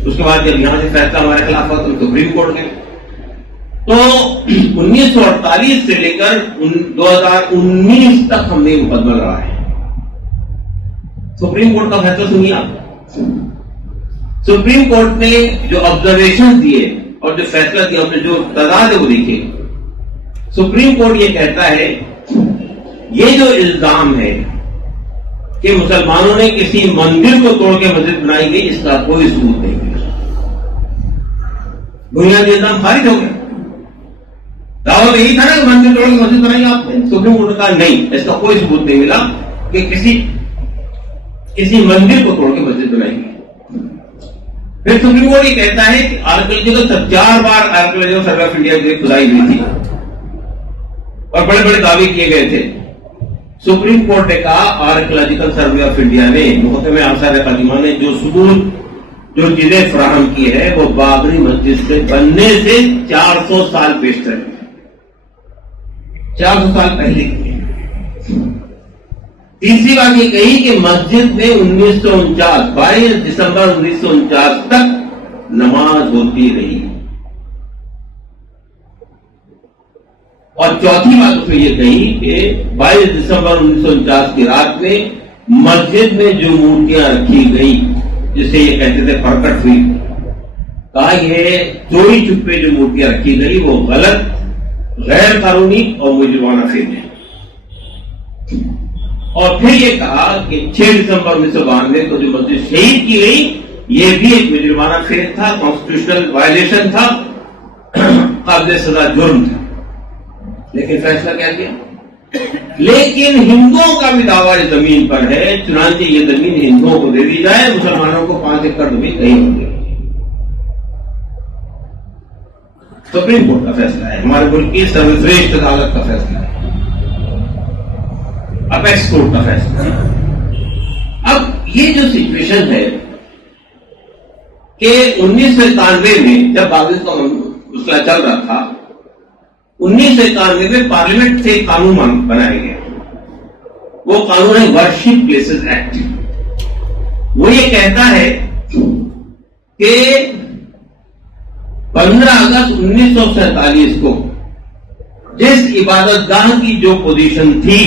اس کے بعد جب یہاں سے فیصلہ ہمارے خلاف ہوا تو سپریم کورٹ گئے. تو 1948 سے لے کر 2019 تک ہم نے مقدمہ لڑا ہے. سپریم کورٹ کا فیصلہ سنیے آپ. سپریم کورٹ نے جو آبزرویشن دیے اور جو فیصلہ دیا اس میں جو تعداد ہے وہ دیکھیے. سپریم کورٹ یہ کہتا ہے یہ جو الزام ہے کہ مسلمانوں نے کسی مندر کو توڑ کے مسجد بنائی گئی، اس کا کوئی ثبوت نہیں ملا. بنیادی الزام خارج ہو گیا. دعویٰ یہی تھا نا کہ مندر توڑ کے مسجد بنائی آپ نے. سپریم کورٹ نے کہا نہیں، اس کا کوئی ثبوت نہیں ملا کہ کسی مندر کو توڑ کے مسجد بنائی گئی. پھر سپریم کورٹ یہ کہتا ہے کہ archaeological 4 bar archaeological survey of India کی کھدائی ہوئی تھی اور بڑے بڑے دعوے کیے گئے تھے. سپریم کورٹ نے کہا آرکیولوجیکل سروے آف انڈیا نے، محکمہ آثار قدیمہ نے جو ثبوت جو چیزیں فراہم کی ہے وہ بابری مسجد سے بننے سے 400 سال پیشتر ہے، 400 سال پہلے کی ہے. تیسری بات یہ کہی کہ مسجد میں 1949 22 دسمبر 1949 تک نماز ہوتی رہی. اور چوتھی بات اس نے یہ کہی کہ 22 دسمبر 1949 کی رات میں مسجد میں جو مورتیاں رکھی گئی جسے یہ کہتے تھے پرکٹ ہوئی، کہا یہ چوری چھپے جو مورتیاں رکھی گئی وہ غلط، غیر قانونی اور مجرمانہ فعل ہے. اور پھر یہ کہا کہ 6 دسمبر 1992 کو جو مسجد شہید کی گئی یہ بھی ایک مجرمانہ فعل تھا، کانسٹیٹیوشنل وائلیشن تھا، قابل سزا جرم تھا. لیکن فیصلہ کیا کیا؟ لیکن ہندوؤں کا بھی دعویٰ زمین پر ہے، چنانچہ یہ زمین ہندوؤں کو دے دی جائے، مسلمانوں کو 5 ایکڑ زمین نہیں ہوگی. سپریم کورٹ کا فیصلہ ہے، ہمارے ملک کی سروشریشٹھ عدالت کا فیصلہ ہے، اپیکس کورٹ کا فیصلہ ہے. اب یہ جو سچویشن ہے کہ 1991 میں جب بابری کا مسئلہ چل رہا تھا، 1991 میں پارلیمنٹ سے ایک قانون بنایا گیا. وہ قانون ہے ورشپ پلیسز ایکٹ. وہ یہ کہتا ہے کہ 15 اگست 1947 کو جس عبادت گاہ کی جو پوزیشن تھی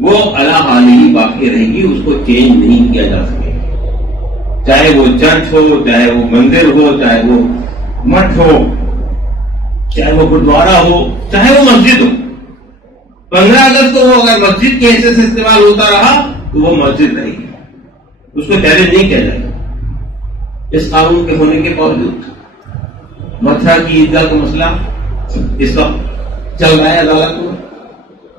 وہ علی حال ہی باقی رہے گی، اس کو چینج نہیں کیا جا سکے. چاہے وہ چرچ ہو، چاہے وہ مندر ہو، چاہے وہ مٹھ ہو، چاہے وہ گردوارا ہو، چاہے وہ مسجد ہو. 15 اگست کو وہ اگر مسجد کی حیثیت سے استعمال ہوتا رہا تو وہ مسجد رہے گی، اس کو چیلنج نہیں کیا جائے گا. اس قانون کے ہونے کے باوجود متھرا کی عیدگاہ کا مسئلہ اس وقت چل رہا ہے عدالت میں.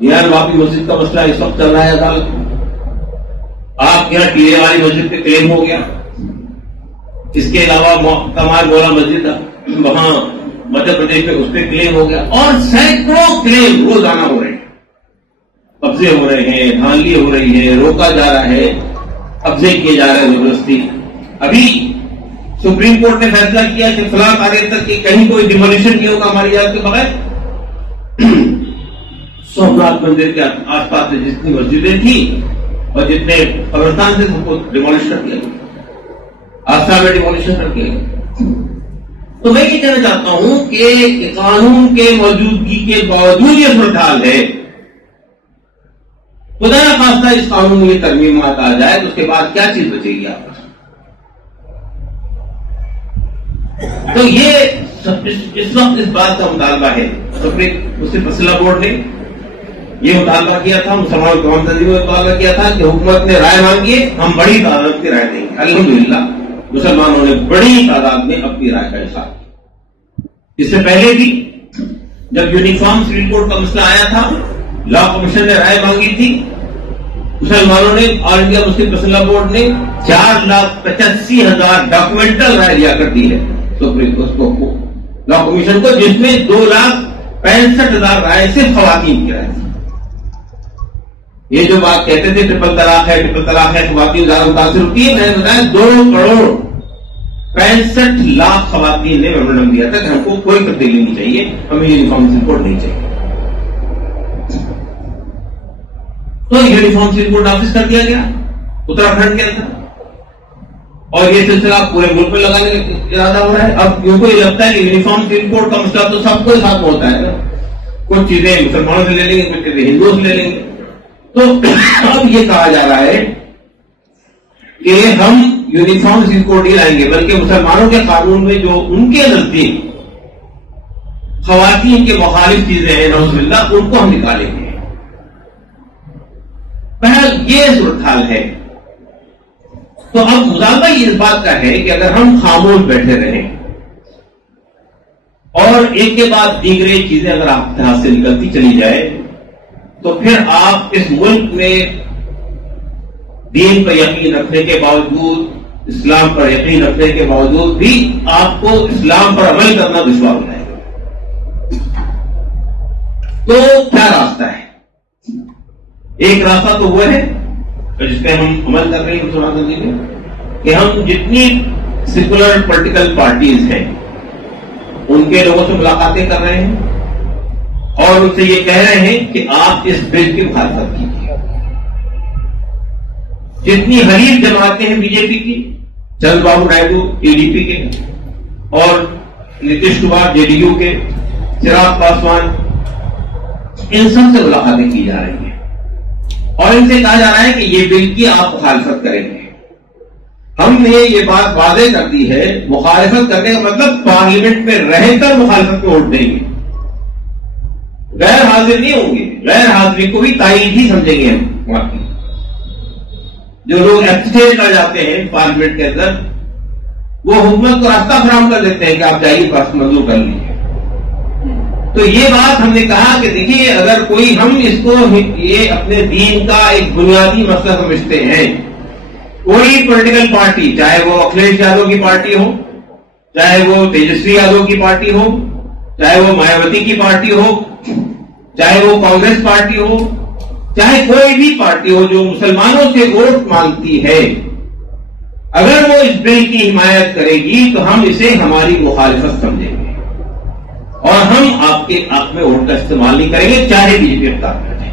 یار واپی مسجد کا مسئلہ اس وقت چل رہا ہے عدالت میں. آپ کے یہاں ٹیلے والی مسجد پہ کلیم ہو گیا. اس کے علاوہ کمال مولا مسجد وہاں مدھیہ پردیش میں اس پہ کلیم ہو گیا، اور سینکڑوں کلیم روزانہ ہو رہے ہیں. قبضے ہو رہے ہیں، دھاندلی ہو رہی ہے، روکا جا رہا ہے، قبضے کیے جا رہے ہیں زبردستی. ابھی سپریم کورٹ نے فیصلہ کیا کہ فلاں تاریخ تک کہ کہیں کوئی ڈیمولیشن نہیں ہوگا ہماری اجازت کے بغیر. سومناتھ مندر کے آس پاس سے جتنی مسجدیں تھیں اور جتنے قبرستان سے سب کو ڈیمولش کر دیا گیا، آسا میں ڈیمولیشن کر دیا گیا. تو میں یہ کہنا چاہتا ہوں کہ قانون کے موجودگی کے باوجود یہ صورتحال ہے. خدا نہ خواستہ اس قانون میں یہ ترمیمات آ جائے تو اس کے بعد کیا چیز بچے گی آپ؟ تو یہ اس وقت اس بات کا مطالبہ ہے. مسلم فیصلہ بورڈ نے یہ مطالبہ کیا تھا، مسلمان تمام تنظیموں نے مطالبہ کیا تھا کہ حکومت نے رائے مانگی ہے، ہم بڑی تعداد کی رائے دیں گے. الحمدللہ مسلمانوں نے بڑی تعداد میں اپنی رائے کا اظہار کیا. اس سے پہلے بھی جب یونیفارم سول کوڈ کا مسئلہ آیا تھا، لا کمیشن نے رائے مانگی تھی، مسلمانوں نے آل انڈیا مسلم فیصلہ بورڈ نے 4,85,000 ڈاکومنٹل رائے دیا کر دی ہے لا کمیشن کو، جس میں 2,65,000 رائے صرف خواتین کی رائے تھی. یہ جو بات کہتے تھے ٹرپل طلاق ہے، ٹرپل طلاق ہے، خواتین زیادہ متاثر ہوتی ہے، میں نے بتایا 2,65,00,000 خواتین نے میمورنڈم دیا تھا کہ ہم کو کوئی تبدیلی نہیں چاہیے، ہمیں یونیفارم سول کوڈ نہیں چاہیے. تو یونیفارم سول کوڈ نافذ کر دیا گیا اتراکھنڈ کے اندر، اور یہ سلسلہ پورے ملک میں لگانے کا ارادہ ہو رہا ہے. اب کیوں کو یہ لگتا ہے کہ یونیفارم سول کوڈ کا مسئلہ تو سب کو ساتھ ہوتا ہے نا، کچھ چیزیں مسلمانوں سے لے لیں گے، کچھ چیزیں ہندوؤں سے لے لیں گے. تو اب یہ کہا جا رہا ہے کہ ہم یونیفارم سول کوڈ نہیں لائیں گے، بلکہ مسلمانوں کے قانون میں جو ان کے نزدیک خواتین کے مخالف چیزیں ہیں نعوذ باللہ، ان کو ہم نکالیں گے. پہل یہ صورتحال ہے. تو اب مطالبہ یہ اس بات کا ہے کہ اگر ہم خاموش بیٹھے رہیں اور ایک کے بعد دیگرے چیزیں اگر آپ کے ہاتھ سے نکلتی چلی جائے تو پھر آپ اس ملک میں دین پر یقین رکھنے کے باوجود، اسلام پر یقین رکھنے کے باوجود بھی آپ کو اسلام پر عمل کرنا دشوار ہو جائے گا. تو کیا راستہ ہے؟ ایک راستہ تو وہ ہے جس پہ ہم عمل کر رہے ہیں مسلمان زندگی میں، کہ ہم جتنی سیکولر پولیٹیکل پارٹیز ہیں ان کے لوگوں سے ملاقاتیں کر رہے ہیں اور ان سے یہ کہہ رہے ہیں کہ آپ اس بل کی مخالفت کیجیے. جتنی حریف جماعتیں ہیں بی جے پی کی، Chandra Babu Naidu T D P کے، اور Nitish Kumar J D you کے، چراغ پاسوان، ان سب سے ملاقاتیں کی جا رہی ہیں اور ان سے کہا جا رہا ہے کہ یہ بل کی آپ مخالفت کریں گے. ہم نے یہ بات واضح کر دی ہے، مخالفت کرنے کا مطلب پارلیمنٹ میں رہ کر مخالفت میں ووٹ دیں گے، غیر حاضر نہیں ہوں گے. غیر حاضری کو بھی تائید ہی سمجھیں گے ہم. وہاں کی جو لوگ ایبسٹین کر جاتے ہیں پارلیمنٹ کے اندر، وہ حکومت کو راستہ فراہم کر دیتے ہیں کہ آپ جائیے بس منظور کر لیجیے. تو یہ بات ہم نے کہا کہ دیکھیے، اگر کوئی ہم اس کو یہ اپنے دین کا ایک بنیادی مسئلہ سمجھتے ہیں، کوئی پولیٹیکل پارٹی، چاہے وہ اکھلیش یادو کی پارٹی ہو، چاہے وہ تیجسوی یادو کی پارٹی ہو، چاہے وہ مایاوتی کی پارٹی ہو، چاہے وہ کانگریس پارٹی ہو، چاہے کوئی بھی پارٹی ہو جو مسلمانوں سے ووٹ مانگتی ہے، اگر وہ اس بل کی حمایت کرے گی تو ہم اسے ہماری مخالفت سمجھیں گے اور ہم آپ کے حق میں ووٹ کا استعمال نہیں کریں گے، چاہے بی جے پی اختیار کر جائے.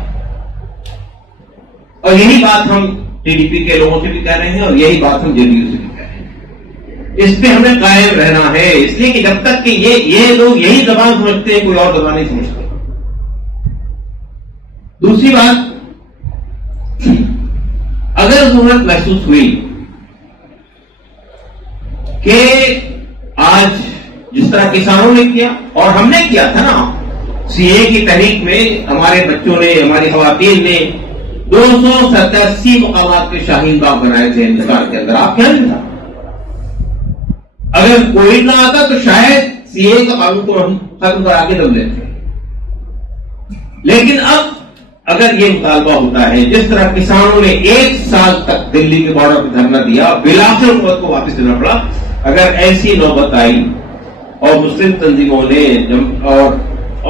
اور یہی بات ہم ٹی ڈی پی کے لوگوں سے بھی کہہ رہے ہیں اور یہی بات ہم جے ڈی یو سے بھی کہہ رہے ہیں. اس پہ ہمیں قائم رہنا ہے، اس لیے کہ جب تک کہ یہ لوگ یہی زبان سمجھتے ہیں، کوئی اور زبان نہیں سمجھتے. دوسری بات، اگر ضرورت محسوس ہوئی کہ آج جس طرح کسانوں نے کیا اور ہم نے کیا تھا نا سی اے کی تحریک میں، ہمارے بچوں نے، ہماری خواتین نے 287 مقامات کے شاہین باغ بنائے تھے ہندوستان کے اندر. آپ کیا نہیں تھا؟ اگر کوئی نہ آتا تو شاید سی اے کا قانون کو ہم ختم کرا کے دم لیتے. لیکن اب اگر یہ مطالبہ ہوتا ہے، جس طرح کسانوں نے 1 سال تک دلی کے بارڈر پہ دھرنا دیا، بالآخر حکومت کو واپس لینا پڑا، اگر ایسی نوبت آئی اور مسلم تنظیموں نے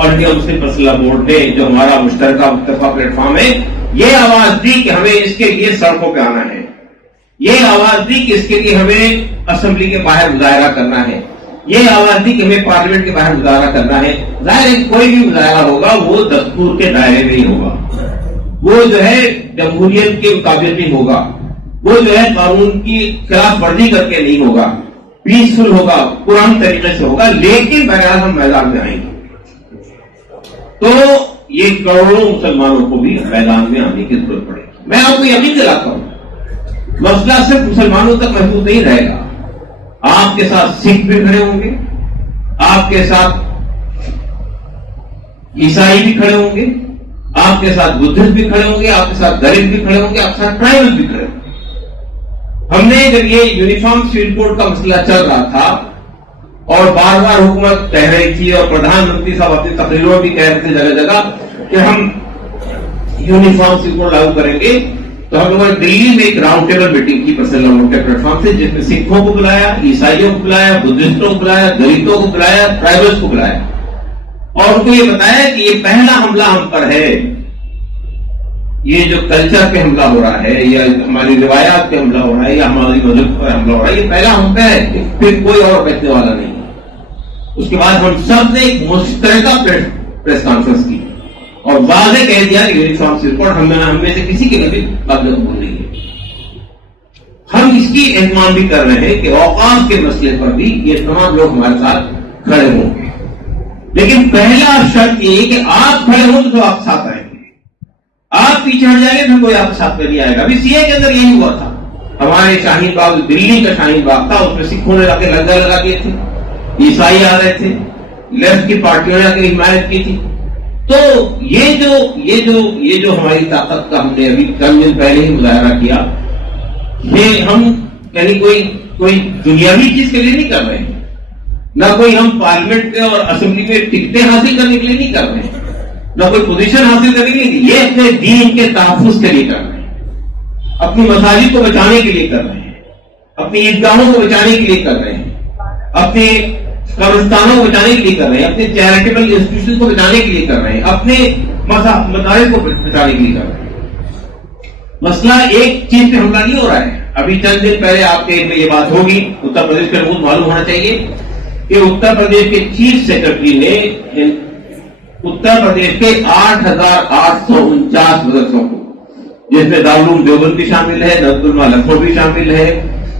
آل انڈیا مسلم پرسنل بورڈ نے جو ہمارا مشترکہ متفقہ پلیٹ فارم ہے، یہ آواز دی کہ ہمیں اس کے لیے سڑکوں پہ آنا ہے، یہ آواز دی کہ اس کے لیے ہمیں اسمبلی کے باہر مظاہرہ کرنا ہے، یہ آواز دی کہ ہمیں پارلیمنٹ کے باہر مظاہرہ کرنا ہے۔ ظاہر ہے کوئی بھی مظاہرہ ہوگا وہ دستور کے دائرے میں ہی ہوگا، وہ جو ہے جمہوریت کے مطابق نہیں ہوگا، وہ جو ہے قانون کی خلاف ورزی کر کے نہیں ہوگا، پیسفل ہوگا، قرآن طریقے سے ہوگا، لیکن بہرحال ہم میدان میں آئیں گے۔ تو یہ کروڑوں مسلمانوں کو بھی میدان میں آنے کی ضرورت پڑے گی۔ میں آپ کو یقین دلاتا ہوں مسئلہ صرف مسلمانوں تک محدود نہیں رہے گا، آپ کے ساتھ سکھ بھی کھڑے ہوں گے، آپ کے ساتھ عیسائی بھی کھڑے ہوں گے، آپ کے ساتھ بدھسٹ بھی کھڑے ہوں گے، آپ کے ساتھ دلت بھی کھڑے ہوں گے، آپ کے ساتھ ٹرائبل بھی کھڑے ہوں گے۔ ہم نے جب یہ یونیفارم سول کوڈ کا مسئلہ چل رہا تھا اور بار بار حکومت کہہ رہی تھی اور پردھان منتری صاحب اپنی تقریروں بھی کہہ رہے تھے جگہ جگہ کہ ہم یونیفارم سول کوڈ لاگو کریں گے، تو ہم لوگوں نے دلی میں ایک راؤنڈ ٹیبل میٹنگ کی پرسنل بورڈ کے پلیٹ فارم سے، جس میں سکھوں کو بلایا، عیسائیوں کو بلایا، بدھسٹوں کو بلایا، دلتوں کو بلایا، ٹرائبلز کو بلایا، اور ان کو یہ بتایا کہ یہ پہلا حملہ ہم پر ہے، یہ جو کلچر پہ حملہ ہو رہا ہے یا ہماری روایات پہ حملہ ہو رہا ہے یا ہماری مذہب پر حملہ ہو رہا ہے، یہ پہلا ہم پہ ہے، پھر کوئی اور بیٹھنے والا نہیں ہے۔ اس کے بعد ہم سب نے ایک مشترکہ پریس کانفرنس کی اور واضح کہہ دیا کہ یونیفارم سول کوڈ ہم میں سے کسی کے لیے بھی قابل قبول نہیں ہے۔ ہم اس کی اہتمام بھی کر رہے ہیں کہ اوقاف کے مسئلے پر بھی یہ تمام لوگ ہمارے ساتھ کھڑے ہوں گے، لیکن پہلا شرط یہ کہ آپ کھڑے ہوں تو آپ ساتھ آئیں گے، آپ پیچھے ہٹ جائیں گے پھر کوئی آپ کے ساتھ نہیں آئے گا۔ ابھی سی اے کے اندر یہی ہوا تھا، ہمارے شاہین باغ دلی کا شاہین باغ تھا، اس میں سکھوں نے جا کے لنگر لگا دیے تھے، عیسائی آ رہے تھے، لیفٹ کی پارٹیوں نے جا کے حمایت کی تھی۔ تو یہ جو ہماری طاقت کا ہم نے ابھی چند دن پہلے ہی مظاہرہ کیا، یہ ہم یعنی کوئی دنیاوی چیز کے لیے نہیں کر رہے ہیں، نہ کوئی ہم پارلیمنٹ میں اور اسمبلی میں ٹکٹیں حاصل کرنے کے لیے نہیں کر رہے ہیں، نہ کوئی پوزیشن حاصل کرنے کے لیے، یہ اپنے دین کے تحفظ کے لیے کر رہے ہیں، اپنی مساجد کو بچانے کے لیے کر رہے ہیں، اپنی عیدگاہوں کو بچانے کے لیے کر رہے ہیں، اپنے قبرستانوں کو بچانے کے لیے کر رہے ہیں، اپنے چیریٹیبل انسٹیٹیوشن کو بچانے کے لیے کر رہے ہیں، اپنے مدارس کو بچانے کے لیے کر رہے ہیں۔ مسئلہ ایک چیز پہ حملہ نہیں ہو رہا ہے۔ ابھی چند دن پہلے آپ کے یہ بات ہوگی، اتر پردیش کا روز معلوم ہونا چاہیے کہ اتر پردیش کے چیف سیکرٹری نے اتر پردیش کے 8,849 مدرسوں کو، جس میں دارالعلوم دیوبند بھی شامل ہے، نظرالعلماء لکھنؤ بھی شامل ہے،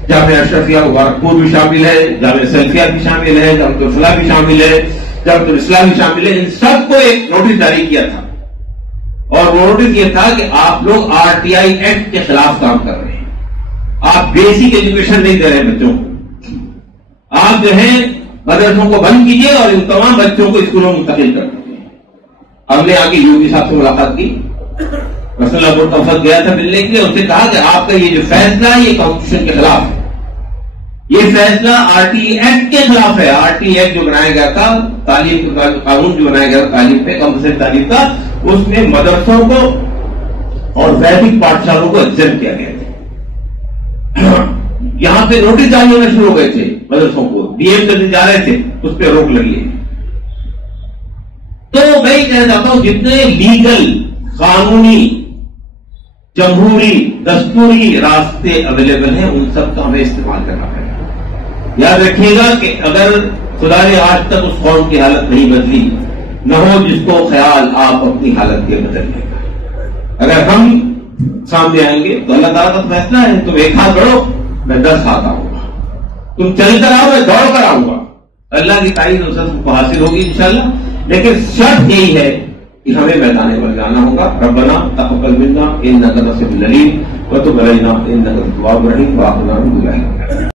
جامعہ اشرفیہ مبارکپور بھی شامل ہے، جامعہ سلفیہ بھی شامل ہے، جامعۃ الفلاح بھی شامل ہے، جامعۃ الاسلام بھی شامل ہے، ان سب کو ایک نوٹس جاری کیا تھا، اور وہ نوٹس یہ تھا کہ آپ لوگ RTI ایکٹ کے خلاف کام کر رہے ہیں، آپ بیسک ایجوکیشن نہیں دے رہے بچوں کو، آپ جو ہے مدرسوں کو بند کیجیے اور ان تمام بچوں کو اسکولوں میں منتقل کر دیجیے۔ ہم نے آگے یوگی صاحب سے ملاقات کی، پرسنل بورڈ کا وفد گیا تھا ملنے کے لیے، ان سے کہا کہ آپ کا یہ جو فیصلہ ہے یہ کانسٹیٹیوشن کے خلاف ہے، یہ فیصلہ RTI ایکٹ کے خلاف ہے۔ RTI ایکٹ جو بنایا گیا تھا، تعلیم قانون جو بنایا گیا تھا تعلیم پہ، کمپلسری تعلیم کا، اس میں مدرسوں کو اور ویدک پاٹھشالوں کو ایگزمپٹ کیا گیا تھا۔ یہاں پہ نوٹس جاری ہونے شروع ہو گئے تھے مدرسوں کو، DM کرنے جا رہے تھے، اس پہ روک لگی ہے۔ تو میں یہ کہنا چاہتا ہوں جتنے لیگل، قانونی، جمہوری، دستوری راستے اویلیبل ہیں ان سب کا ہمیں استعمال کرنا پڑے گا۔ یاد رکھیے گا کہ اگر خدا نے آج تک اس قوم کی حالت نہیں بدلی، نہ ہو جس کو خیال آپ اپنی حالت کے بدل لے گا۔ اگر ہم سامنے آئیں گے تو اللہ تعالیٰ کا فیصلہ ہے، تم ایک ہاتھ بڑھو میں 10 ہاتھ آؤں گا، تم چل کر آؤ میں دوڑ کر آؤں گا، اللہ کی تعریف نصرت کو حاصل ہوگی انشاءاللہ۔ لیکن شرط یہی ہے کہ ہمیں میدان پر جانا ہوگا۔ ربنا تقبل منا انک انت السمیع العلیم وتب علینا انک انت التواب الرحیم وآخر دعوانا الحمد للہ۔